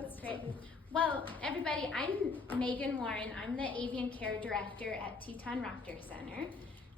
That's great. Well, everybody, I'm Meghan Warren. I'm the Avian Care Director at Teton Raptor Center.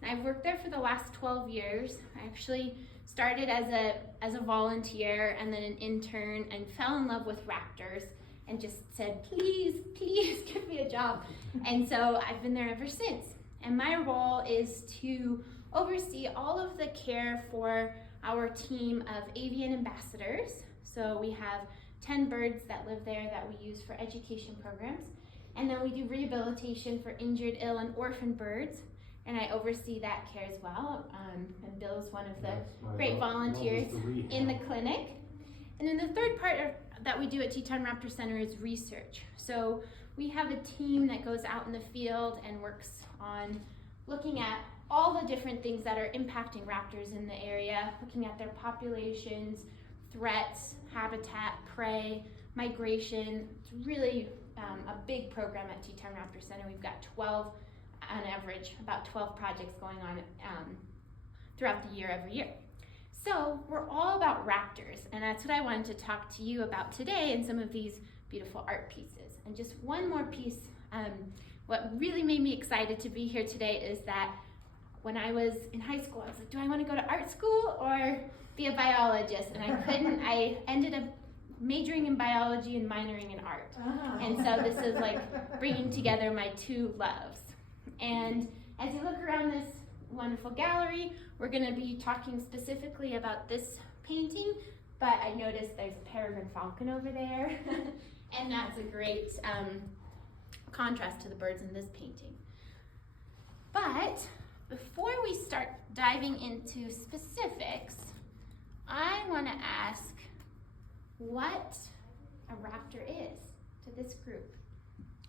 And I've worked there for the last 12 years. I actually started as a volunteer and then an intern and fell in love with raptors and just said, please, please give me a job. And so I've been there ever since. And my role is to oversee all of the care for our team of avian ambassadors. So we have 10 birds that live there that we use for education programs. And then we do rehabilitation for injured, ill, and orphan birds. And I oversee that care as well. And Bill's one of the great volunteers in the clinic. And then the third part that we do at Teton Raptor Center is research. So we have a team that goes out in the field and works on looking at all the different things that are impacting raptors in the area, looking at their populations, threats, habitat, prey, migration. It's really a big program at Teton Raptor Center. We've got 12, on average, about 12 projects going on throughout the year, every year. So we're all about raptors, and that's what I wanted to talk to you about today in some of these beautiful art pieces. And just one more piece, what really made me excited to be here today is that when I was in high school, I was like, do I want to go to art school or be a biologist? And I couldn't. I ended up majoring in biology and minoring in art. And so this is like bringing together my two loves. And as you look around this wonderful gallery, we're going to be talking specifically about this painting, but I noticed there's a peregrine falcon over there, and that's a great contrast to the birds in this painting. But before we start diving into specifics, I want to ask what a raptor is to this group.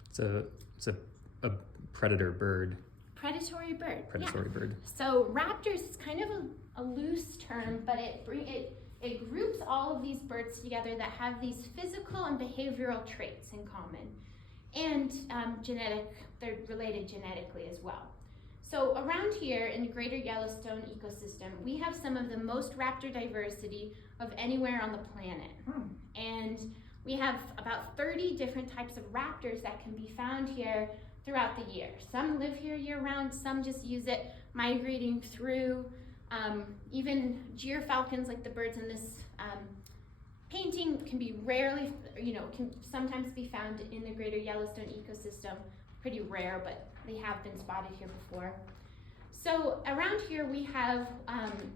It's a predator bird. Predatory bird. Predatory bird. So raptors is kind of a loose term, but it groups all of these birds together that have these physical and behavioral traits in common, and they're related genetically as well. So around here in the greater Yellowstone ecosystem, we have some of the most raptor diversity of anywhere on the planet. And we have about 30 different types of raptors that can be found here throughout the year. Some live here year-round, some just use it migrating through. Even gyrfalcons, like the birds in this painting, can be rarely, can sometimes be found in the greater Yellowstone ecosystem. Pretty rare, but they have been spotted here before. So around here we have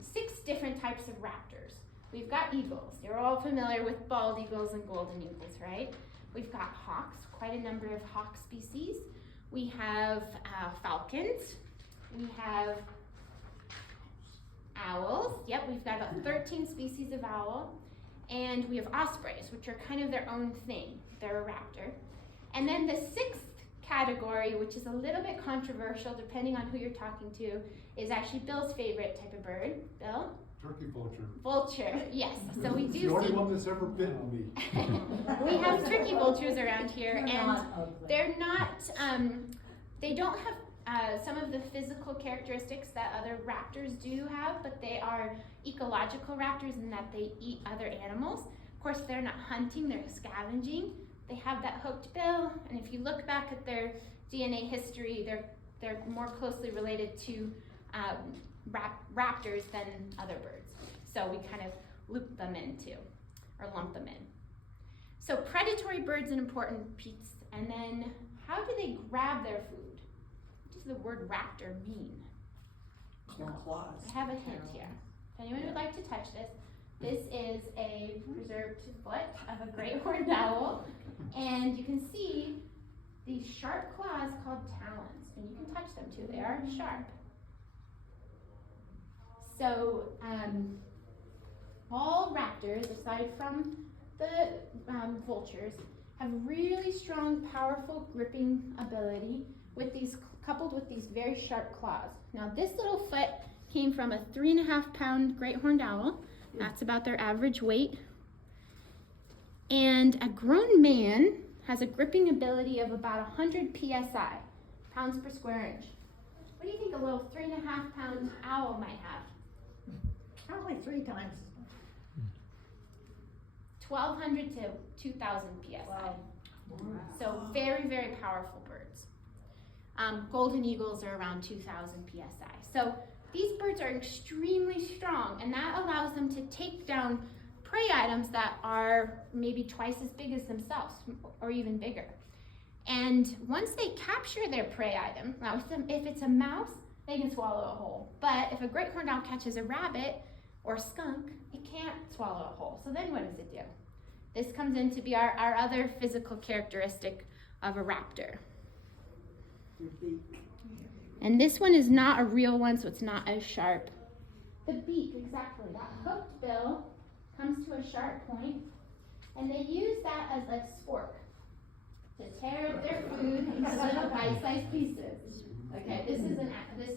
6 different types of raptors. We've got eagles. You're all familiar with bald eagles and golden eagles, right? We've got hawks, quite a number of hawk species. We have falcons. We have owls. Yep, we've got about 13 species of owl. And we have ospreys, which are kind of their own thing. They're a raptor. And then the 6th category, which is a little bit controversial depending on who you're talking to, is actually Bill's favorite type of bird. Bill? Turkey vulture. Vulture, yes. So we do the only one that's ever bitten me. We have turkey vultures around here, and they're not, they don't have some of the physical characteristics that other raptors do have, but they are ecological raptors in that they eat other animals. Of course, they're not hunting, they're scavenging. They have that hooked bill, and if you look back at their DNA history, they're more closely related to raptors than other birds. So we kind of loop them into, or lump them in. So predatory bird's an important piece, and then how do they grab their food? What does the word raptor mean? Claws. I have a hint here. If anyone would like to touch this, this is a preserved foot of a great horned owl, and you can see these sharp claws called talons, and you can touch them too. They are sharp. So all raptors, aside from the vultures, have really strong, powerful gripping ability with these, coupled with these very sharp claws. Now this little foot came from a 3.5-pound great horned owl. That's about their average weight. And a grown man has a gripping ability of about 100 psi, pounds per square inch. What do you think a little 3.5-pound owl might have? Probably 3 times. 1,200 to 2,000 psi. Wow. So very, very powerful birds. Golden eagles are around 2,000 psi. So these birds are extremely strong, and that allows them to take down prey items that are maybe twice as big as themselves, or even bigger. And once they capture their prey item, now if it's a mouse, they can swallow a whole. But if a great horned owl catches a rabbit or a skunk, it can't swallow a whole. So then what does it do? This comes in to be our other physical characteristic of a raptor. Your beak. And this one is not a real one, so it's not as sharp. The beak, exactly. That hooked bill comes to a sharp point, and they use that as a fork to tear up their food into little bite-sized pieces. Okay, this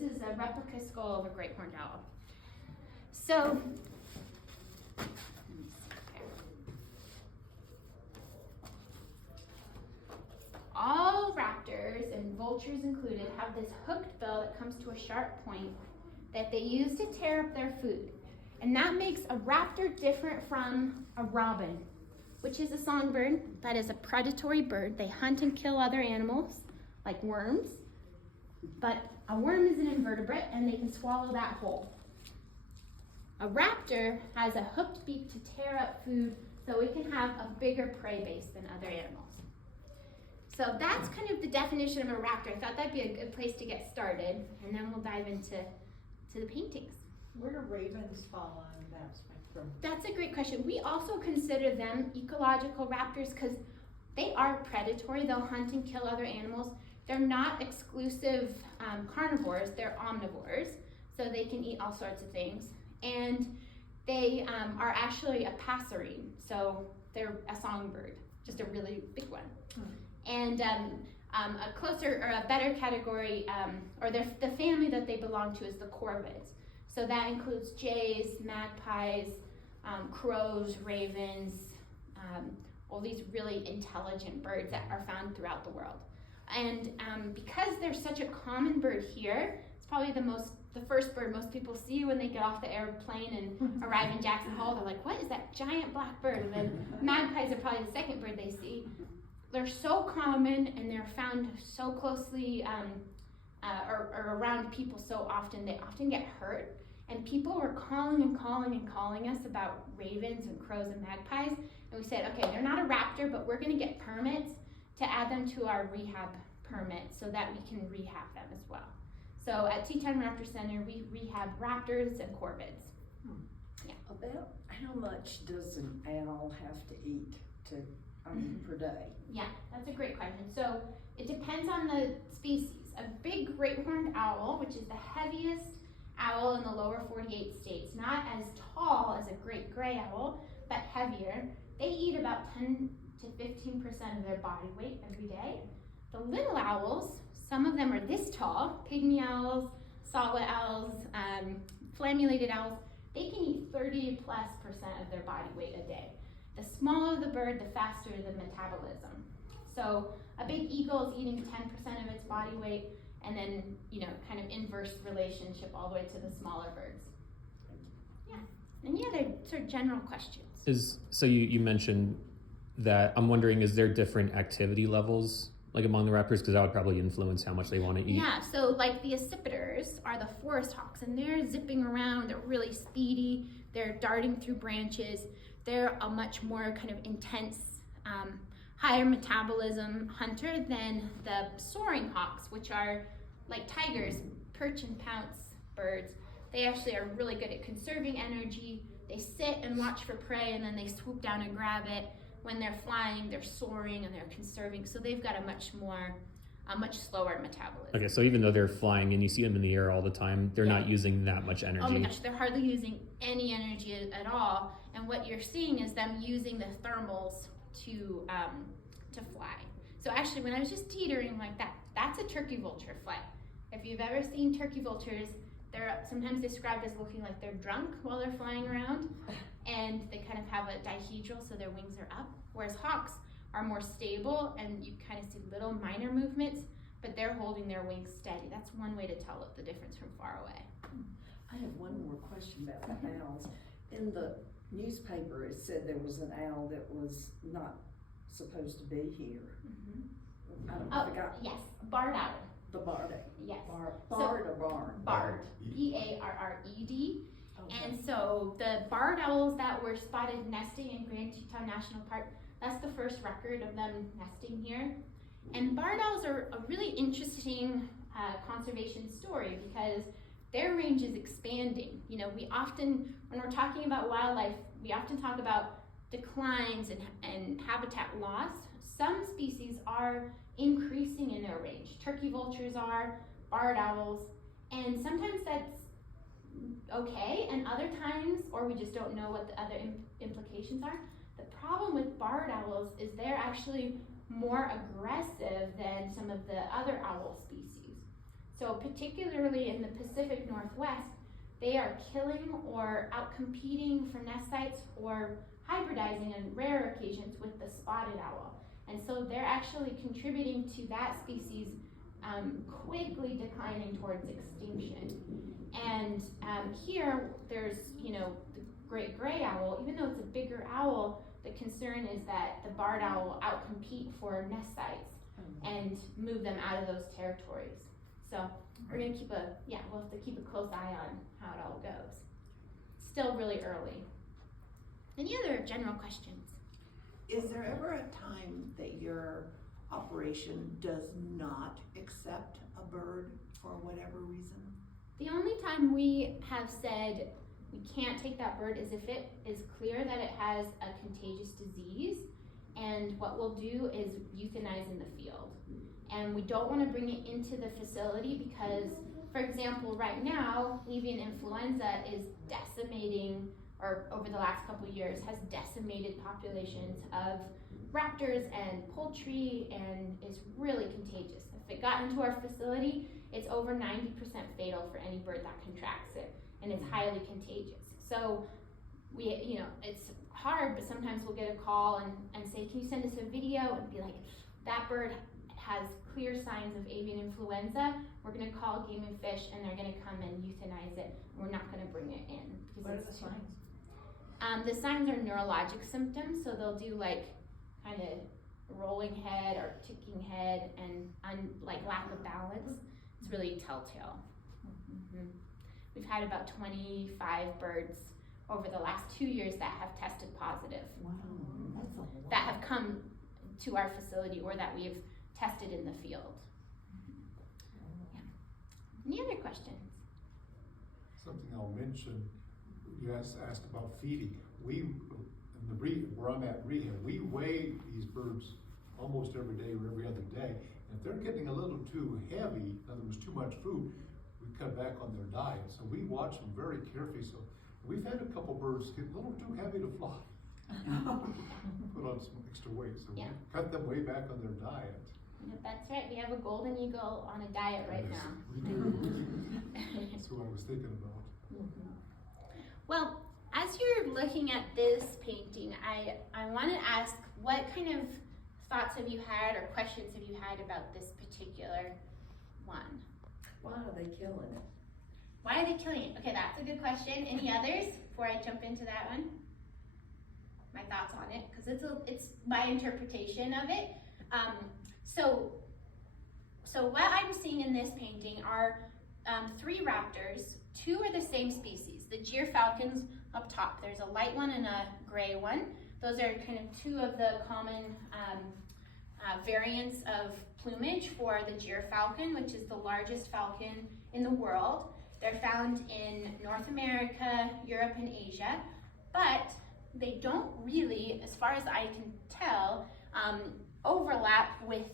is a replica skull of a great horned owl. So, all raptors, and vultures included, have this hooked bill that comes to a sharp point that they use to tear up their food. And that makes a raptor different from a robin, which is a songbird that is a predatory bird. They hunt and kill other animals, like worms. But a worm is an invertebrate, and they can swallow that whole. A raptor has a hooked beak to tear up food so it can have a bigger prey base than other animals. So that's kind of the definition of a raptor. I thought that'd be a good place to get started, and then we'll dive into the paintings. Where do ravens fall on that spectrum? That's a great question. We also consider them ecological raptors because they are predatory. They'll hunt and kill other animals. They're not exclusive carnivores. They're omnivores, so they can eat all sorts of things. And they are actually a passerine, so they're a songbird, just a really big one. And a closer or a better category, or the family that they belong to is the corvids. So that includes jays, magpies, crows, ravens, all these really intelligent birds that are found throughout the world. And because they're such a common bird here, it's probably the first bird most people see when they get off the airplane and arrive in Jackson Hole. They're like, what is that giant black bird? And then magpies are probably the second bird they see. They're so common, and they're found so closely or around people so often, they often get hurt. And people were calling us about ravens and crows and magpies. And we said, okay, they're not a raptor, but we're gonna get permits to add them to our rehab permit so that we can rehab them as well. So at Teton Raptor Center, we rehab raptors and corvids. Yeah. About how much does an owl have to eat per day? Yeah, that's a great question. So it depends on the species. A big great horned owl, which is the heaviest owl in the lower 48 states, not as tall as a great gray owl, but heavier. They eat about 10 to 15% of their body weight every day. The little owls, some of them are this tall, pygmy owls, saw-whet owls, flammulated owls, they can eat 30+% of their body weight a day. The smaller the bird, the faster the metabolism. So a big eagle is eating 10% of its body weight, and then, kind of inverse relationship all the way to the smaller birds. Yeah, and they're sort of general questions. So you mentioned that. I'm wondering, is there different activity levels like among the raptors? Because that would probably influence how much they want to eat. Yeah, so like the accipiters are the forest hawks, and they're zipping around, they're really speedy, they're darting through branches. They're a much more kind of intense, higher metabolism hunter than the soaring hawks, which are like tigers, perch and pounce birds. They actually are really good at conserving energy. They sit and watch for prey, and then they swoop down and grab it. When they're flying, they're soaring and they're conserving. So they've got a much slower metabolism. Okay, so even though they're flying and you see them in the air all the time, they're not using that much energy. Oh my gosh, they're hardly using any energy at all. And what you're seeing is them using the thermals to fly. So actually, when I was just teetering like that, that's a turkey vulture flight. If you've ever seen turkey vultures, they're sometimes described as looking like they're drunk while they're flying around, and they kind of have a dihedral, so their wings are up, whereas hawks are more stable, and you kind of see little minor movements, but they're holding their wings steady. That's one way to tell the difference from far away. I have one more question about the owls. In the newspaper, it said there was an owl that was not supposed to be here. I forgot Yes, barred owl. the barred. Yes. Barred or barn? Barred. B-A-R-R-E-D. And so the barred owls that were spotted nesting in Grand Teton National Park, that's the first record of them nesting here. And barred owls are a really interesting conservation story because their range is expanding. You know, we often, when we're talking about wildlife, we often talk about declines and habitat loss. Some species are increasing in their range. Turkey vultures are, barred owls, and sometimes that's okay, and other times, or we just don't know what the other implications are. The problem with barred owls is they're actually more aggressive than some of the other owl species. So particularly in the Pacific Northwest, they are killing or outcompeting for nest sites or hybridizing on rare occasions with the spotted owl. And so they're actually contributing to that species quickly declining towards extinction. And here, there's, you know, the great gray owl. Even though it's a bigger owl, the concern is that the barred owl will outcompete for nest sites and move them out of those territories. So we're gonna we'll have to keep a close eye on how it all goes. Still really early. Any other general questions? Is there ever a time that your operation does not accept a bird for whatever reason? The only time we have said we can't take that bird is if it is clear that it has a contagious disease, and what we'll do is euthanize in the field. And we don't want to bring it into the facility because, for example, right now, avian influenza is decimating, or over the last couple of years, has decimated populations of raptors and poultry and is really contagious. If it got into our facility, it's over 90% fatal for any bird that contracts it, and it's highly contagious. So we, you know, it's hard, but sometimes we'll get a call and say, can you send us a video? And be like, that bird has clear signs of avian influenza. We're gonna call Game and Fish and they're gonna come and euthanize it. We're not gonna bring it in. What are the signs? The signs are neurologic symptoms, so they'll do like kind of rolling head or ticking head and like lack of balance. It's really telltale. We've had about 25 birds over the last 2 years that have tested positive. Wow, that's a lot. That have come to our facility or that we've tested in the field. Yeah. Any other questions? Something I'll mention, you asked about feeding. In the breed, where I'm at rehab, we weigh these birds almost every day or every other day. And if they're getting a little too heavy, in other words, too much food, we cut back on their diet. So we watch them very carefully. So we've had a couple birds get a little too heavy to fly. Put on some extra weight. So we cut them way back on their diet. Yep, that's right. We have a golden eagle on a diet right Yes, now. we do. That's what I was thinking about. Well, as you're looking at this painting, I want to ask, what kind of thoughts have you had or questions have you had about this particular one? Why are they killing it? Why are they killing it? Okay, that's a good question. Any others before I jump into that one? My thoughts on it, because it's my interpretation of it. So what I'm seeing in this painting are 3 raptors. 2 are the same species. The gyrfalcons up top. There's a light one and a gray one. Those are kind of 2 of the common variants of plumage for the gyrfalcon, which is the largest falcon in the world. They're found in North America, Europe, and Asia, but they don't really, as far as I can tell, overlap with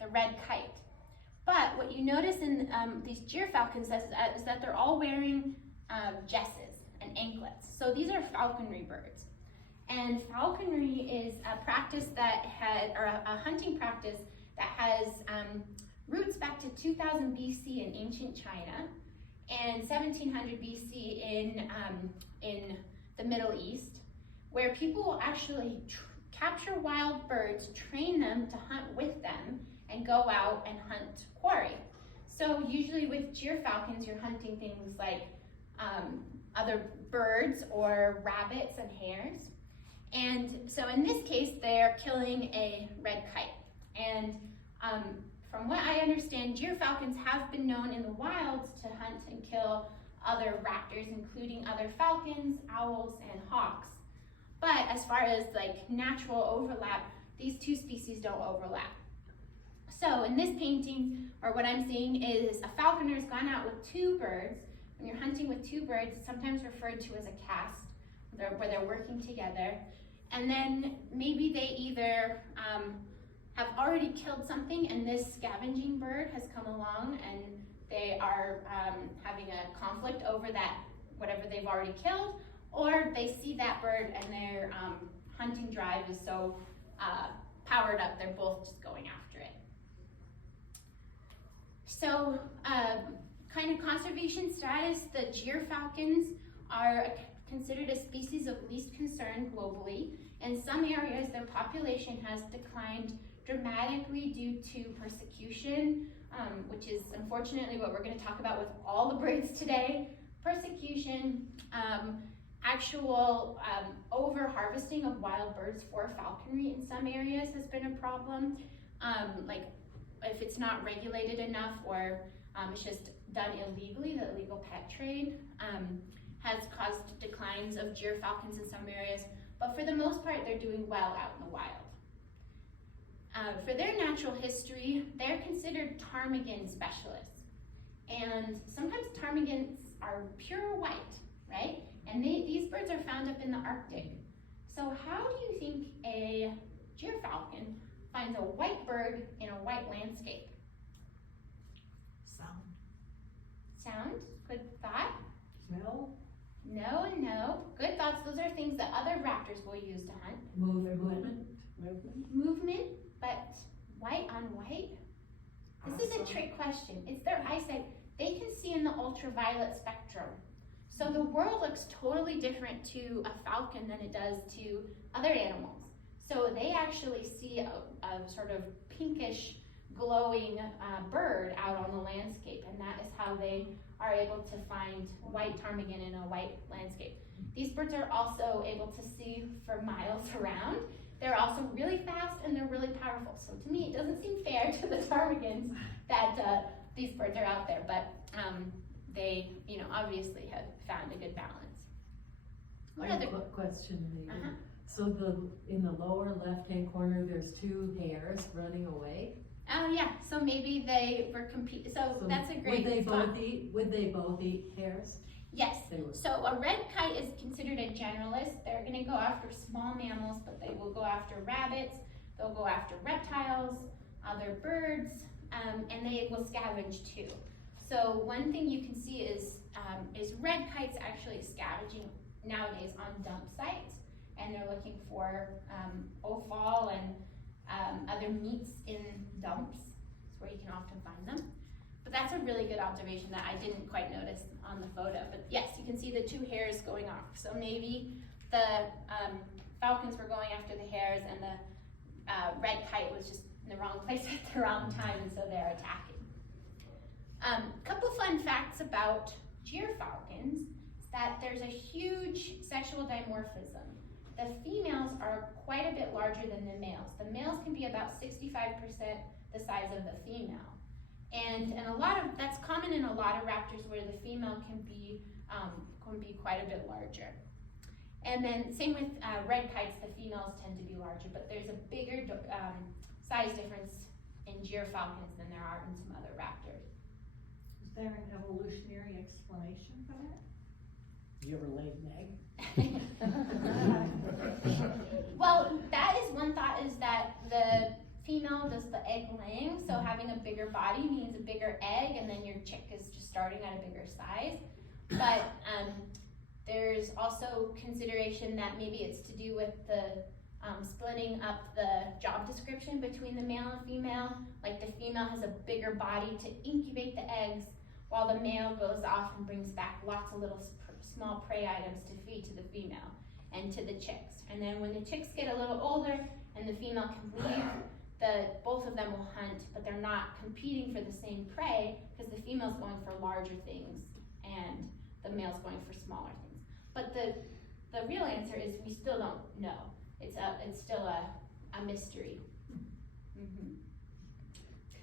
the red kite. But what you notice in these gyrfalcons is that they're all wearing jesses and anklets. So these are falconry birds. And falconry is a practice that or a hunting practice that has roots back to 2000 BC in ancient China and 1700 BC in the Middle East, where people will actually capture wild birds, train them to hunt with them, and go out and hunt quarry. So usually with gyrfalcons, you're hunting things like other birds or rabbits and hares. And so in this case, they're killing a red kite. And from what I understand, gyrfalcons have been known in the wilds to hunt and kill other raptors, including other falcons, owls, and hawks. But as far as like natural overlap, these two species don't overlap. So in this painting, or what I'm seeing, is a falconer's gone out with two birds. When you're hunting with two birds, it's sometimes referred to as a cast, where they're working together. And then maybe they either have already killed something, and this scavenging bird has come along and they are having a conflict over that, whatever they've already killed, or they see that bird and their hunting drive is so powered up, they're both just going after it. So kind of conservation status, the gyrfalcons are considered a species of least concern globally. In some areas, their population has declined dramatically due to persecution, which is unfortunately what we're going to talk about with all the birds today. Persecution, actual over-harvesting of wild birds for falconry in some areas has been a problem. Like if it's not regulated enough, or it's just done illegally, the illegal pet trade has caused declines of gyrfalcons in some areas, but for the most part, they're doing well out in the wild. For their natural history, they're considered ptarmigan specialists. And sometimes ptarmigans are pure white, right? And these birds are found up in the Arctic. So how do you think a gyrfalcon finds a white bird in a white landscape? Sound. Sound? Good thought. Smell? No and no. Good thoughts. Those are things that other raptors will use to hunt. Movement? Movement, but white on white? This is a trick question. It's their eyesight. They can see in the ultraviolet spectrum. So the world looks totally different to a falcon than it does to other animals. So they actually see a sort of pinkish, glowing bird out on the landscape, and that is how they are able to find white ptarmigan in a white landscape. These birds are also able to see for miles around. They're also really fast and they're really powerful. So to me, it doesn't seem fair to the ptarmigans that these birds are out there, but they, obviously have found a good balance. What other question, Megan? Uh-huh. So in the lower left-hand corner, there's two hares running away. Oh yeah, so maybe they were competing. So that's a great spot. Would they both eat hares? Yes. They would. So a red kite is considered a generalist. They're going to go after small mammals, but they will go after rabbits. They'll go after reptiles, other birds, and they will scavenge too. So one thing you can see is red kites actually scavenging nowadays on dump sites, and they're looking for offal and other meats in dumps. That's where you can often find them. But that's a really good observation that I didn't quite notice on the photo. But yes, you can see the two hares going off. So maybe the falcons were going after the hares, and the red kite was just in the wrong place at the wrong time, and so they're attacking. Couple fun facts about gyrfalcons is that there's a huge sexual dimorphism. The females are quite a bit larger than the males. The males can be about 65% the size of the female. And that's common in a lot of raptors, where the female can be quite a bit larger. And then same with red kites, the females tend to be larger, but there's a bigger size difference in gyrfalcons than there are in some other raptors. Is there an evolutionary explanation for that? You ever laid an egg? Well, that is one thought, is that the female does the egg laying, so having a bigger body means a bigger egg, and then your chick is just starting at a bigger size. But there's also consideration that maybe it's to do with the splitting up the job description between the male and female. Like the female has a bigger body to incubate the eggs, while the male goes off and brings back lots of little small prey items to feed to the female and to the chicks. And then when the chicks get a little older and the female can leave, both of them will hunt, but they're not competing for the same prey, because the female's going for larger things and the male's going for smaller things. But the real answer is we still don't know. It's still a mystery. Mm-hmm.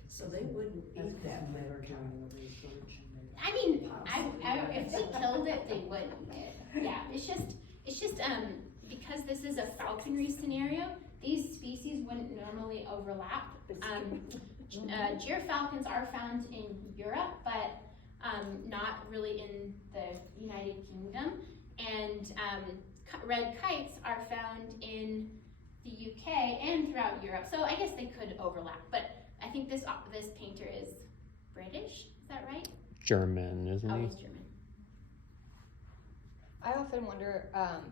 So they wouldn't eat that litter during the research? I mean, if they killed it, they would eat it. Yeah, it's just because this is a falconry scenario, these species wouldn't normally overlap. Gyrfalcons are found in Europe, but not really in the United Kingdom. And red kites are found in the UK and throughout Europe. So I guess they could overlap, but I think this painter is British, is that right? German, isn't Oh, he? he's German. I often wonder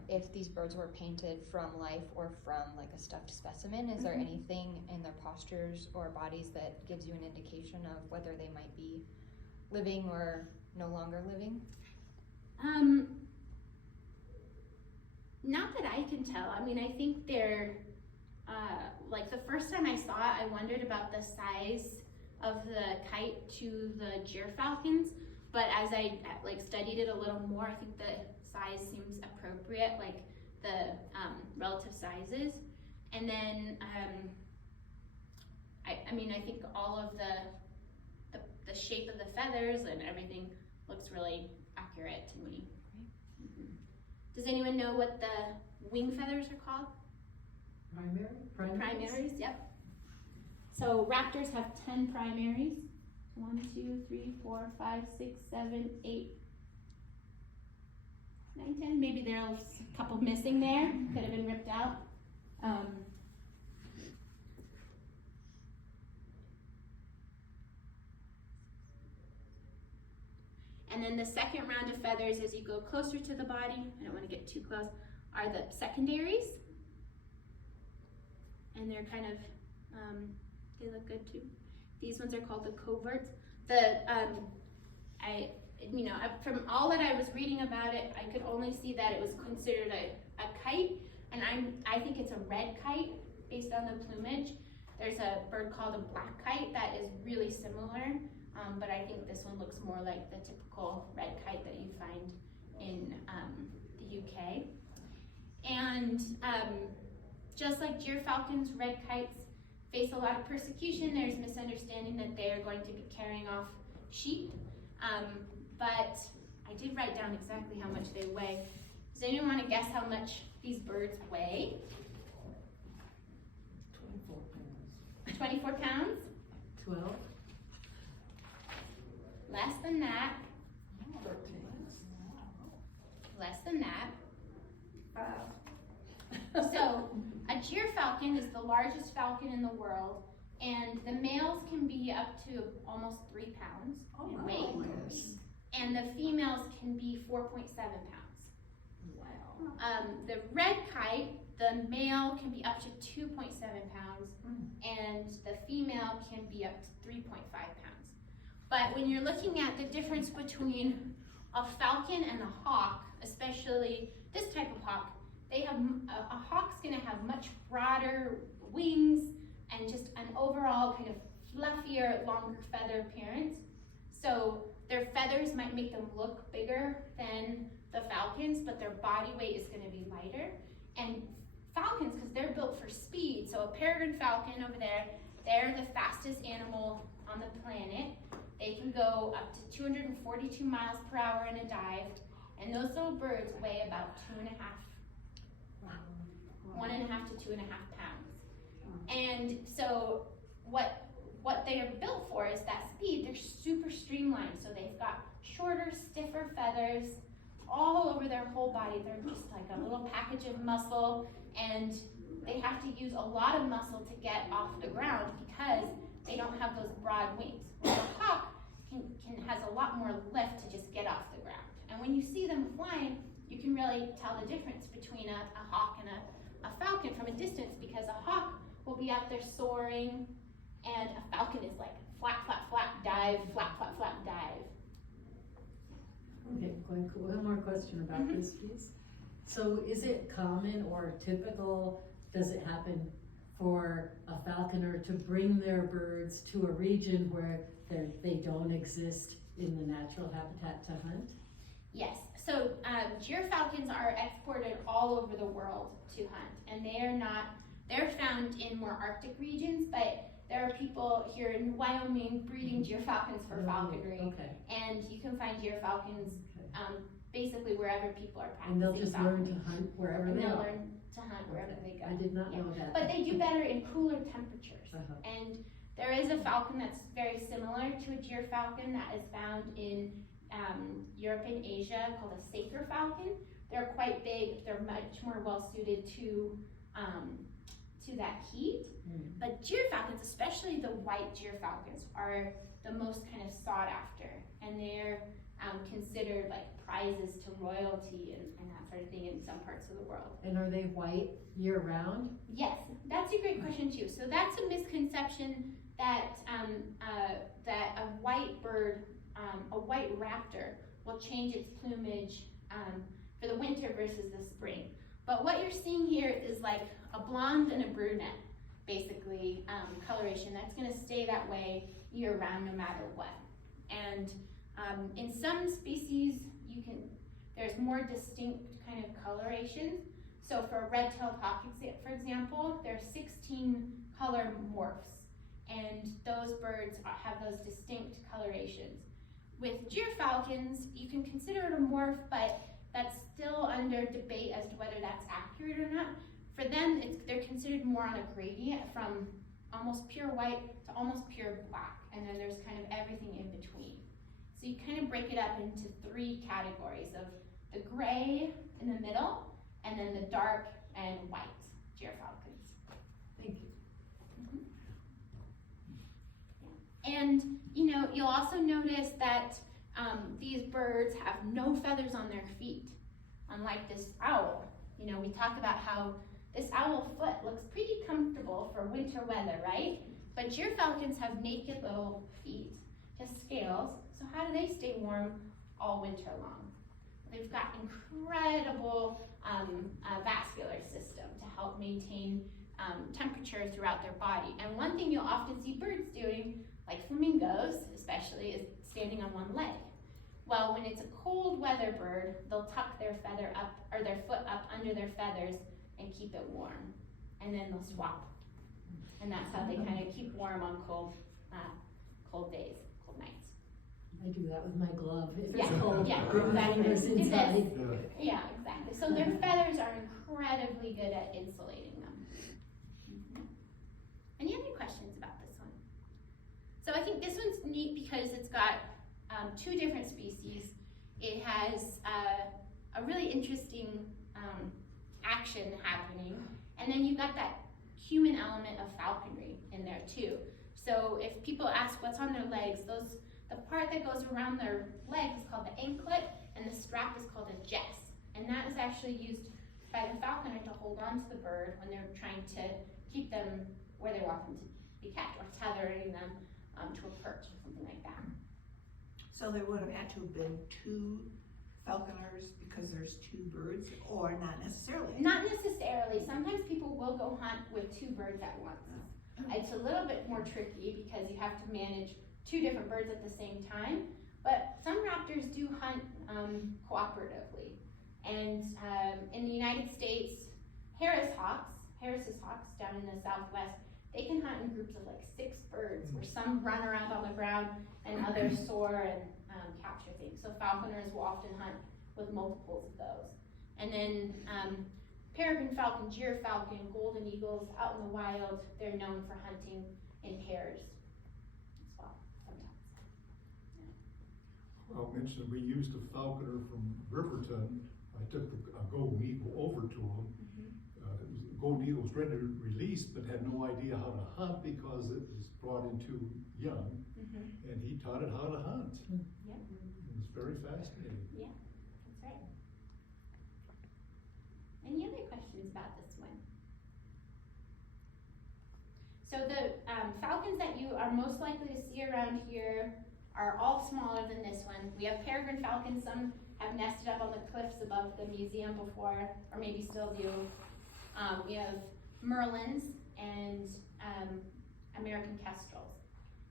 if these birds were painted from life or from like a stuffed specimen. Is there anything in their postures or bodies that gives you an indication of whether they might be living or no longer living? Not that I can tell. I mean, I think they're, like the first time I saw it, I wondered about the size of the kite to the gyrfalcons, but as I studied it a little more, I think the size seems appropriate, like the relative sizes. And then, I mean, I think all of the shape of the feathers and everything looks really accurate to me. Mm-hmm. Does anyone know what the wing feathers are called? Primaries, yep. So raptors have 10 primaries. 1, 2, 3, 4, 5, 6, 7, 8, 9, 10. Maybe there's a couple missing there. Could have been ripped out. And then the second round of feathers, as you go closer to the body, I don't want to get too close, are the secondaries. And they're kind of, they look good too. These ones are called the coverts. From all that I was reading about it, I could only see that it was considered a kite, and I think it's a red kite based on the plumage. There's a bird called a black kite that is really similar, but I think this one looks more like the typical red kite that you find in the UK. And just like gyrfalcons, red kites face a lot of persecution. There's misunderstanding that they are going to be carrying off sheep. But I did write down exactly how much they weigh. Does anyone want to guess how much these birds weigh? 24 pounds. 24 pounds? 12? Less than that. 13. Less than that. 5. So a gyrfalcon is the largest falcon in the world, and the males can be up to almost 3 pounds in weight, and the females can be 4.7 pounds. Wow. The red kite, the male can be up to 2.7 pounds, and the female can be up to 3.5 pounds. But when you're looking at the difference between a falcon and a hawk, especially this type of hawk, they have a hawk's going to have much broader wings and just an overall kind of fluffier, longer feather appearance. So their feathers might make them look bigger than the falcons, but their body weight is going to be lighter. And falcons, because they're built for speed, so a peregrine falcon over there, they're the fastest animal on the planet. They can go up to 242 miles per hour in a dive, and those little birds weigh about 1.5 to 2.5 pounds. And so what they are built for is that speed. They're super streamlined, so they've got shorter, stiffer feathers all over their whole body. They're just like a little package of muscle, and they have to use a lot of muscle to get off the ground because they don't have those broad wings. Well, the hawk has a lot more lift to just get off the ground. And when you see them flying, you can really tell the difference between a hawk and a falcon from a distance, because a hawk will be out there soaring, and a falcon is like flap, flap, flap, dive, flap, flap, flap, dive. Okay, one more question about this piece. So is it common or typical, does it happen for a falconer to bring their birds to a region where they don't exist in the natural habitat to hunt? Yes, so gyrfalcons are exported all over the world to hunt, and they're found in more Arctic regions, but there are people here in Wyoming breeding gyrfalcons for falconry, Okay. and you can find gyrfalcons basically wherever people are practicing And they'll just learn falconry. to hunt wherever And they they'll are. learn to hunt wherever they go. I did not Yeah. know that. But they do better in cooler temperatures. Uh-huh. And there is a falcon that's very similar to a gyrfalcon that is found in Europe and Asia called a saker falcon. They're quite big. They're much more well suited to that heat. Mm. But gyrfalcons, especially the white gyrfalcons, are the most kind of sought after, and they're considered like prizes to royalty and that sort of thing in some parts of the world. And are they white year round? Yes, that's a great question too. So that's a misconception that that a white bird, a white raptor, will change its plumage for the winter versus the spring. But what you're seeing here is like a blonde and a brunette, basically, coloration. That's going to stay that way year round, no matter what. And in some species, there's more distinct kind of coloration. So for a red-tailed hawk, for example, there are 16 color morphs, and those birds have those distinct colorations. With gyrfalcons, you can consider it a morph, but that's still under debate as to whether that's accurate or not. For them, they're considered more on a gradient from almost pure white to almost pure black, and then there's kind of everything in between. So you kind of break it up into 3 categories of the gray in the middle, and then the dark and white gyrfalcons. Thank you. And you'll also notice that these birds have no feathers on their feet, unlike this owl. We talk about how this owl foot looks pretty comfortable for winter weather, right? But gyrfalcons have naked little feet, just scales. So how do they stay warm all winter long? They've got incredible vascular system to help maintain temperature throughout their body. And one thing you'll often see birds doing, like flamingos especially, is standing on one leg. Well, when it's a cold weather bird, they'll tuck their feather up, or their foot up under their feathers and keep it warm. And then they'll swap. And that's how they kind of keep warm on cold days, cold nights. I do that with my glove. If Yeah, it's cold, yeah, put my exactly. fingers It is. inside. Yeah, exactly. So their feathers are incredibly good at insulating them. Any other questions about this one? So I think this one's neat because it's got 2 different species. It has a really interesting action happening, and then you've got that human element of falconry in there too. So if people ask what's on their legs, the part that goes around their legs is called the anklet, and the strap is called a jess. And that is actually used by the falconer to hold on to the bird when they're trying to keep them where they want them to be kept, or tethering them to a perch or something like that. So there would have had to have been 2 falconers because there's 2 birds, or not necessarily? Not necessarily. Sometimes people will go hunt with 2 birds at once. It's a little bit more tricky because you have to manage 2 different birds at the same time, but some raptors do hunt cooperatively. And in the United States, Harris's hawks down in the Southwest, they can hunt in groups of like 6 birds, where some run around on the ground and others soar and capture things. So falconers will often hunt with multiples of those. And then peregrine falcon, gyrfalcon, golden eagles out in the wild, they're known for hunting in pairs as well, sometimes. I'll mention, we used a falconer from Riverton. I took a golden eagle over to him. Golden eagle was ready to release, but had no idea how to hunt because it was brought in too young, and he taught it how to hunt. Yeah. It was very fascinating. Yeah, that's right. Any other questions about this one? So the falcons that you are most likely to see around here are all smaller than this one. We have peregrine falcons. Some have nested up on the cliffs above the museum before, or maybe still do. We have merlins and American kestrels.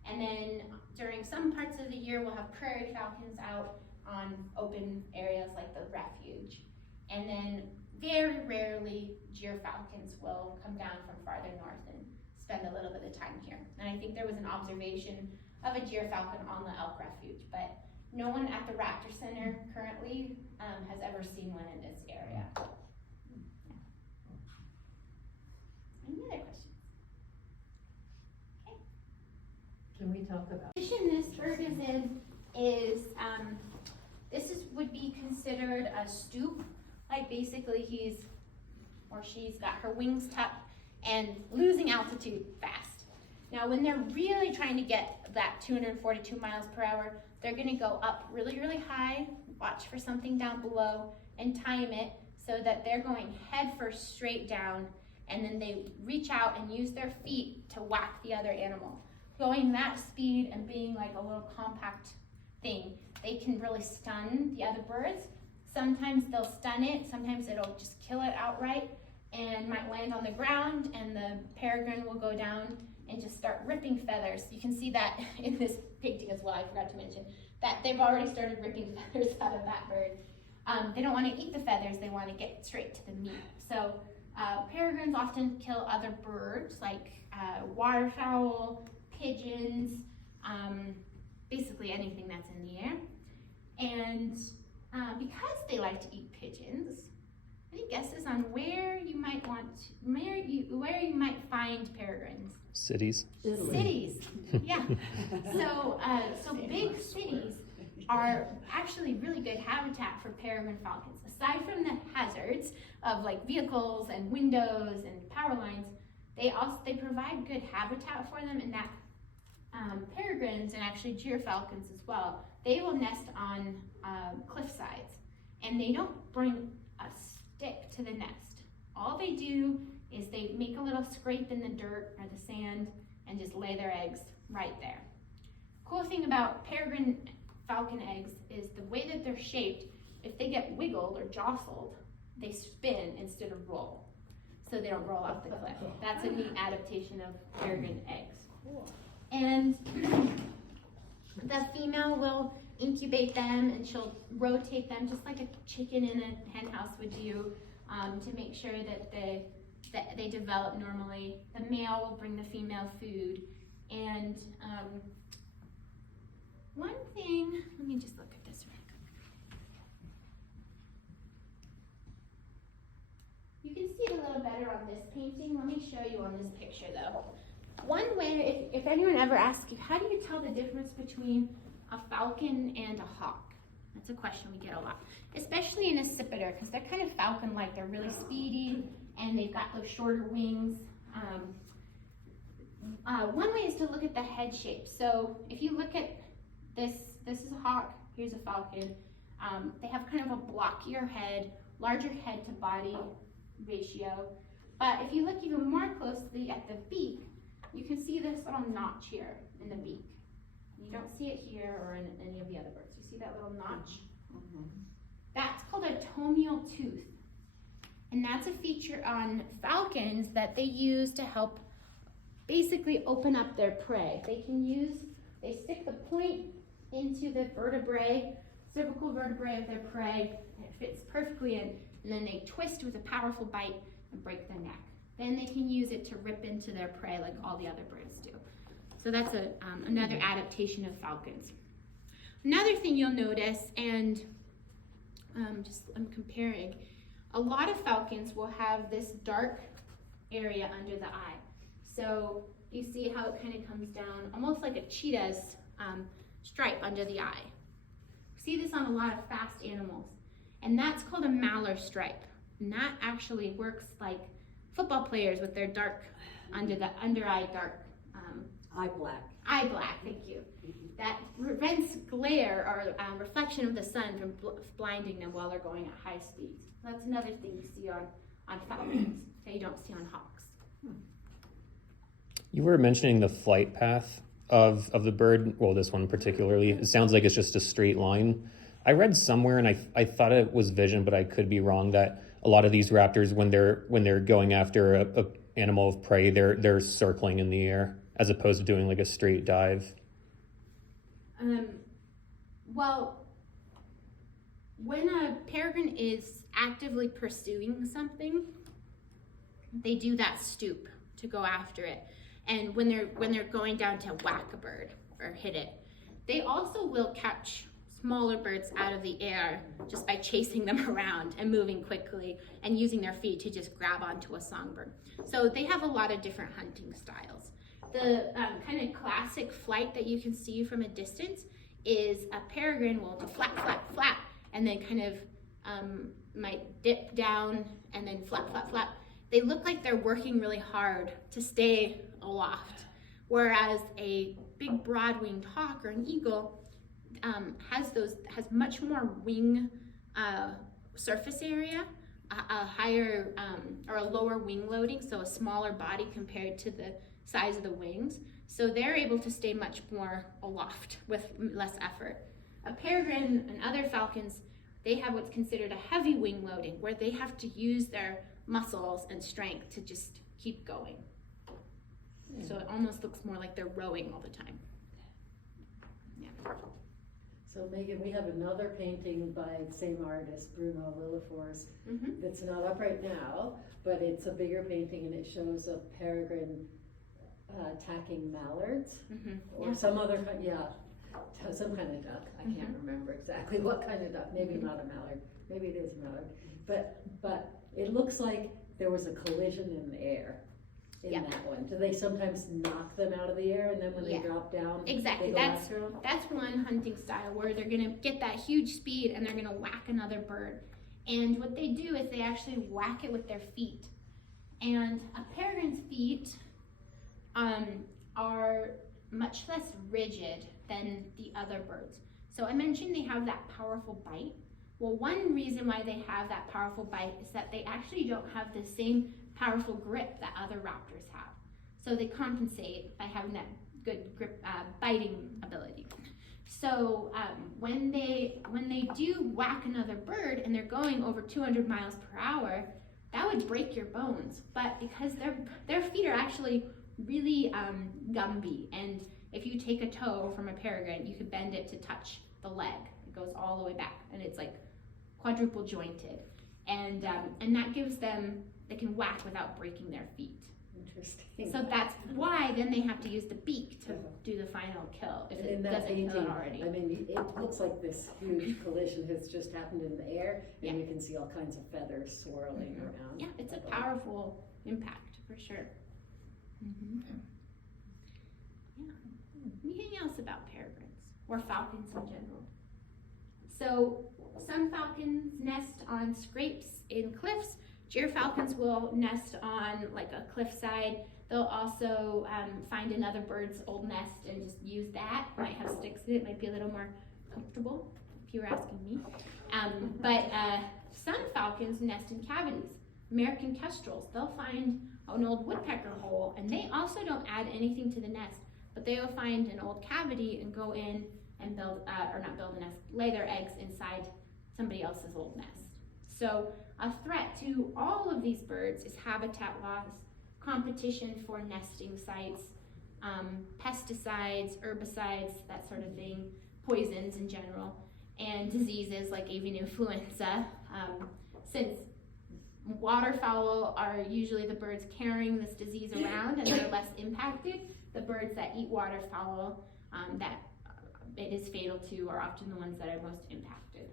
And then during some parts of the year, we'll have prairie falcons out on open areas like the refuge. And then very rarely gyrfalcons will come down from farther north and spend a little bit of time here. And I think there was an observation of a gyrfalcon on the elk refuge, but no one at the Raptor Center currently has ever seen one in this area. Any other questions? Okay. Can we talk about? The position this bird is in is, would be considered a stoop. Like basically he's or she's got her wings tucked and losing altitude fast. Now when they're really trying to get that 242 miles per hour, they're gonna go up really, really high, watch for something down below, and time it so that they're going head first straight down, and then they reach out and use their feet to whack the other animal. Going that speed and being like a little compact thing, they can really stun the other birds. Sometimes they'll stun it, sometimes it'll just kill it outright and might land on the ground, and the peregrine will go down and just start ripping feathers. You can see that in this painting as well. I forgot to mention that they've already started ripping feathers out of that bird. They don't want to eat the feathers, they want to get straight to the meat. So peregrines often kill other birds like waterfowl, pigeons, basically anything that's in the air. And because they like to eat pigeons, any guesses on where you might where you might find peregrines? Cities. Cities, yeah. So big cities are actually really good habitat for peregrine falcons. Aside from the hazards of like vehicles and windows and power lines, they provide good habitat for them, and that peregrines and actually gyrfalcons as well, they will nest on cliff sides, and they don't bring a stick to the nest. All they do is they make a little scrape in the dirt or the sand and just lay their eggs right there. Cool thing about peregrine falcon eggs is the way that they're shaped. If they get wiggled or jostled, they spin instead of roll, so they don't roll off the cliff. That's a neat adaptation of peregrine eggs. And the female will incubate them, and she'll rotate them just like a chicken in a hen house would do, to make sure that they develop normally. The male will bring the female food. And one thing, let me just look at this real quick. You can see it a little better on this painting. Let me show you on this picture though. One way, if anyone ever asks you, how do you tell the difference between a falcon and a hawk? That's a question we get a lot, especially in accipiter, because they're kind of falcon-like. They're really speedy, and they've got those shorter wings. One way is to look at the head shape. So if you look at this is a hawk, here's a falcon. They have kind of a blockier head, larger head to body ratio. But if you look even more closely at the beak, you can see this little notch here in the beak. You don't see it here or in any of the other birds. You see that little notch? Mm-hmm. That's called a tomial tooth. And that's a feature on falcons that they use to help basically open up their prey. They stick the point into the vertebrae, cervical vertebrae of their prey, and it fits perfectly in, and then they twist with a powerful bite and break their neck. Then they can use it to rip into their prey like all the other birds do. So that's another adaptation of falcons. Another thing you'll notice, and I'm comparing, a lot of falcons will have this dark area under the eye. So you see how it kind of comes down, almost like a cheetah's stripe under the eye. See this on a lot of fast animals. And that's called a malar stripe. And that actually works like football players with their dark, under eye dark. Eye black. Eye black, thank you. That prevents glare or reflection of the sun from blinding them while they're going at high speeds. That's another thing you see on falcons that you don't see on hawks. You were mentioning the flight path of the bird, well, this one particularly. It sounds like it's just a straight line. I read somewhere, and I thought it was vision, but I could be wrong, that a lot of these raptors, when they're going after a animal of prey, they're circling in the air as opposed to doing like a straight dive. Well, when a peregrine is actively pursuing something, they do that stoop to go after it. And when they're going down to whack a bird or hit it, they also will catch smaller birds out of the air just by chasing them around and moving quickly and using their feet to just grab onto a songbird. So they have a lot of different hunting styles. The kind of classic flight that you can see from a distance is a peregrine will do flap, flap, flap, and then kind of might dip down and then flap, flap, flap. They look like they're working really hard to stay aloft, whereas a big broad-winged hawk or an eagle has much more wing surface area, a higher or a lower wing loading, so a smaller body compared to the size of the wings. So they're able to stay much more aloft with less effort. A peregrine and other falcons, they have what's considered a heavy wing loading, where they have to use their muscles and strength to just keep going. So it almost looks more like they're rowing all the time. Yeah. So Megan, we have another painting by the same artist, Bruno Lillefors, that's not up right now, but it's a bigger painting and it shows a peregrine attacking mallards or some other kind, some kind of duck. I can't remember exactly what kind of duck. Maybe not a mallard. Maybe it is a mallard. But it looks like there was a collision in the air in that one. Do they sometimes knock them out of the air and then when they drop down? Exactly. That's one hunting style where they're gonna get that huge speed and they're gonna whack another bird. And what they do is they actually whack it with their feet. And a peregrine's feet are much less rigid than the other birds. So I mentioned they have that powerful bite. Well, one reason why they have that powerful bite is that they actually don't have the same powerful grip that other raptors have. So they compensate by having that good grip, biting ability. So when they do whack another bird and they're going over 200 miles per hour, that would break your bones. But because their feet are actually really gumby, and if you take a toe from a peregrine, you could bend it to touch the leg. It goes all the way back, and it's like quadruple jointed, and that gives them, they can whack without breaking their feet. Interesting. So that's why then they have to use the beak to do the final kill if it doesn't kill it already. I mean, it looks like this huge collision has just happened in the air, and you can see all kinds of feathers swirling around. Yeah, it's a powerful impact for sure. Yeah. Anything else about peregrines or falcons in general? So some falcons nest on scrapes in cliffs. Gyrfalcons will nest on like a cliffside. They'll also find another bird's old nest and just use that. Might have sticks in it, might be a little more comfortable if you were asking me. But some falcons nest in cavities. American kestrels, they'll find an old woodpecker hole, and they also don't add anything to the nest, but they will find an old cavity and go in and lay their eggs inside somebody else's old nest. So a threat to all of these birds is habitat loss, competition for nesting sites, pesticides, herbicides, that sort of thing, poisons in general, and diseases like avian influenza. Since waterfowl are usually the birds carrying this disease around and they're less impacted, the birds that eat waterfowl that it is fatal to are often the ones that are most impacted.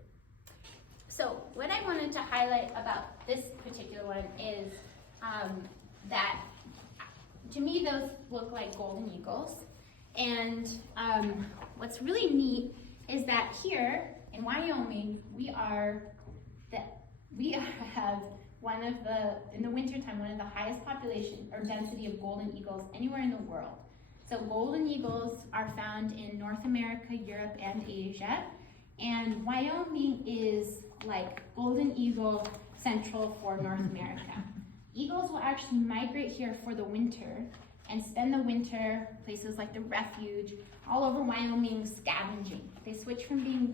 So what I wanted to highlight about this particular one is that to me those look like golden eagles, and what's really neat is that here in Wyoming we have in the wintertime one of the highest population or density of golden eagles anywhere in the world. So golden eagles are found in North America, Europe, and Asia, and Wyoming is like golden eagle central for North America. Eagles will actually migrate here for the winter and spend the winter places like the refuge all over Wyoming scavenging. They switch from being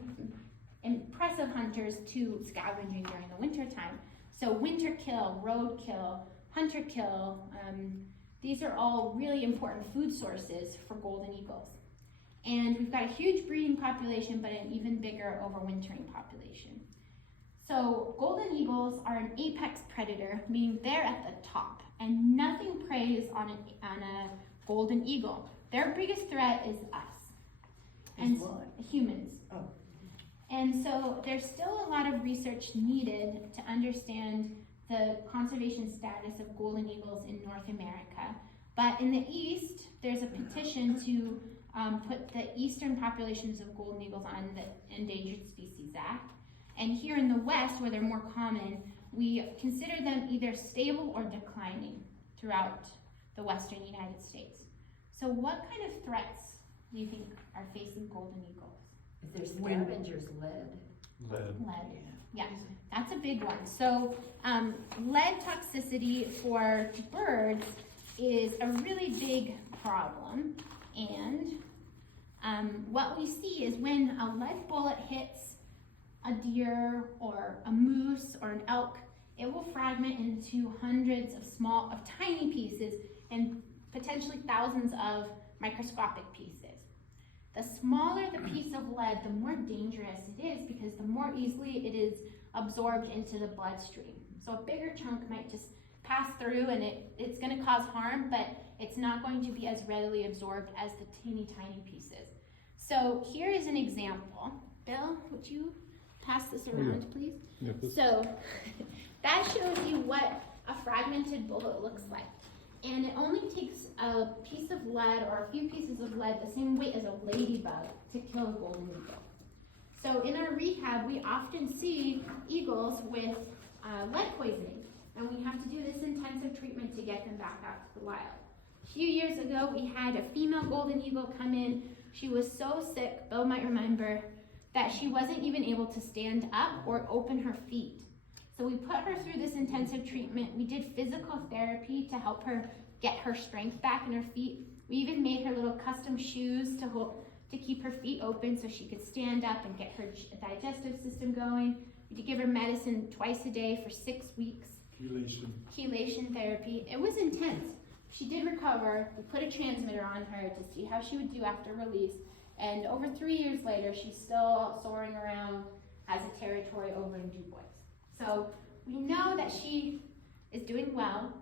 impressive hunters to scavenging during the winter time. So winter kill, road kill, hunter kill, these are all really important food sources for golden eagles. And we've got a huge breeding population, but an even bigger overwintering population. So golden eagles are an apex predator, meaning they're at the top, and nothing preys on a golden eagle. Their biggest threat is us, and what? humans. Oh. And so there's still a lot of research needed to understand the conservation status of golden eagles in North America. But in the East, there's a petition to put the eastern populations of golden eagles on the Endangered Species Act. And here in the West, where they're more common, we consider them either stable or declining throughout the Western United States. So what kind of threats do you think are facing golden eagles? If there's scavengers, lead. Lead. Yeah, that's a big one. So lead toxicity for birds is a really big problem. And what we see is when a lead bullet hits a deer or a moose or an elk, it will fragment into hundreds of tiny pieces and potentially thousands of microscopic pieces. The smaller the piece of lead, the more dangerous it is because the more easily it is absorbed into the bloodstream. So a bigger chunk might just pass through and it's going to cause harm, but it's not going to be as readily absorbed as the teeny tiny pieces. So here is an example. Bill, would you pass this around, please? Yeah, please. So that shows you what a fragmented bullet looks like. And it only takes a piece of lead or a few pieces of lead, the same weight as a ladybug, to kill a golden eagle. So in our rehab, we often see eagles with lead poisoning, and we have to do this intensive treatment to get them back out to the wild. A few years ago, we had a female golden eagle come in. She was so sick, Bill might remember, that she wasn't even able to stand up or open her feet. So we put her through this intensive treatment. We did physical therapy to help her get her strength back in her feet. We even made her little custom shoes to keep her feet open so she could stand up and get her digestive system going. We did give her medicine twice a day for 6 weeks. Chelation therapy. It was intense. She did recover. We put a transmitter on her to see how she would do after release. And over 3 years later, she's still soaring around, has a territory over in Du Bois. So we know that she is doing well,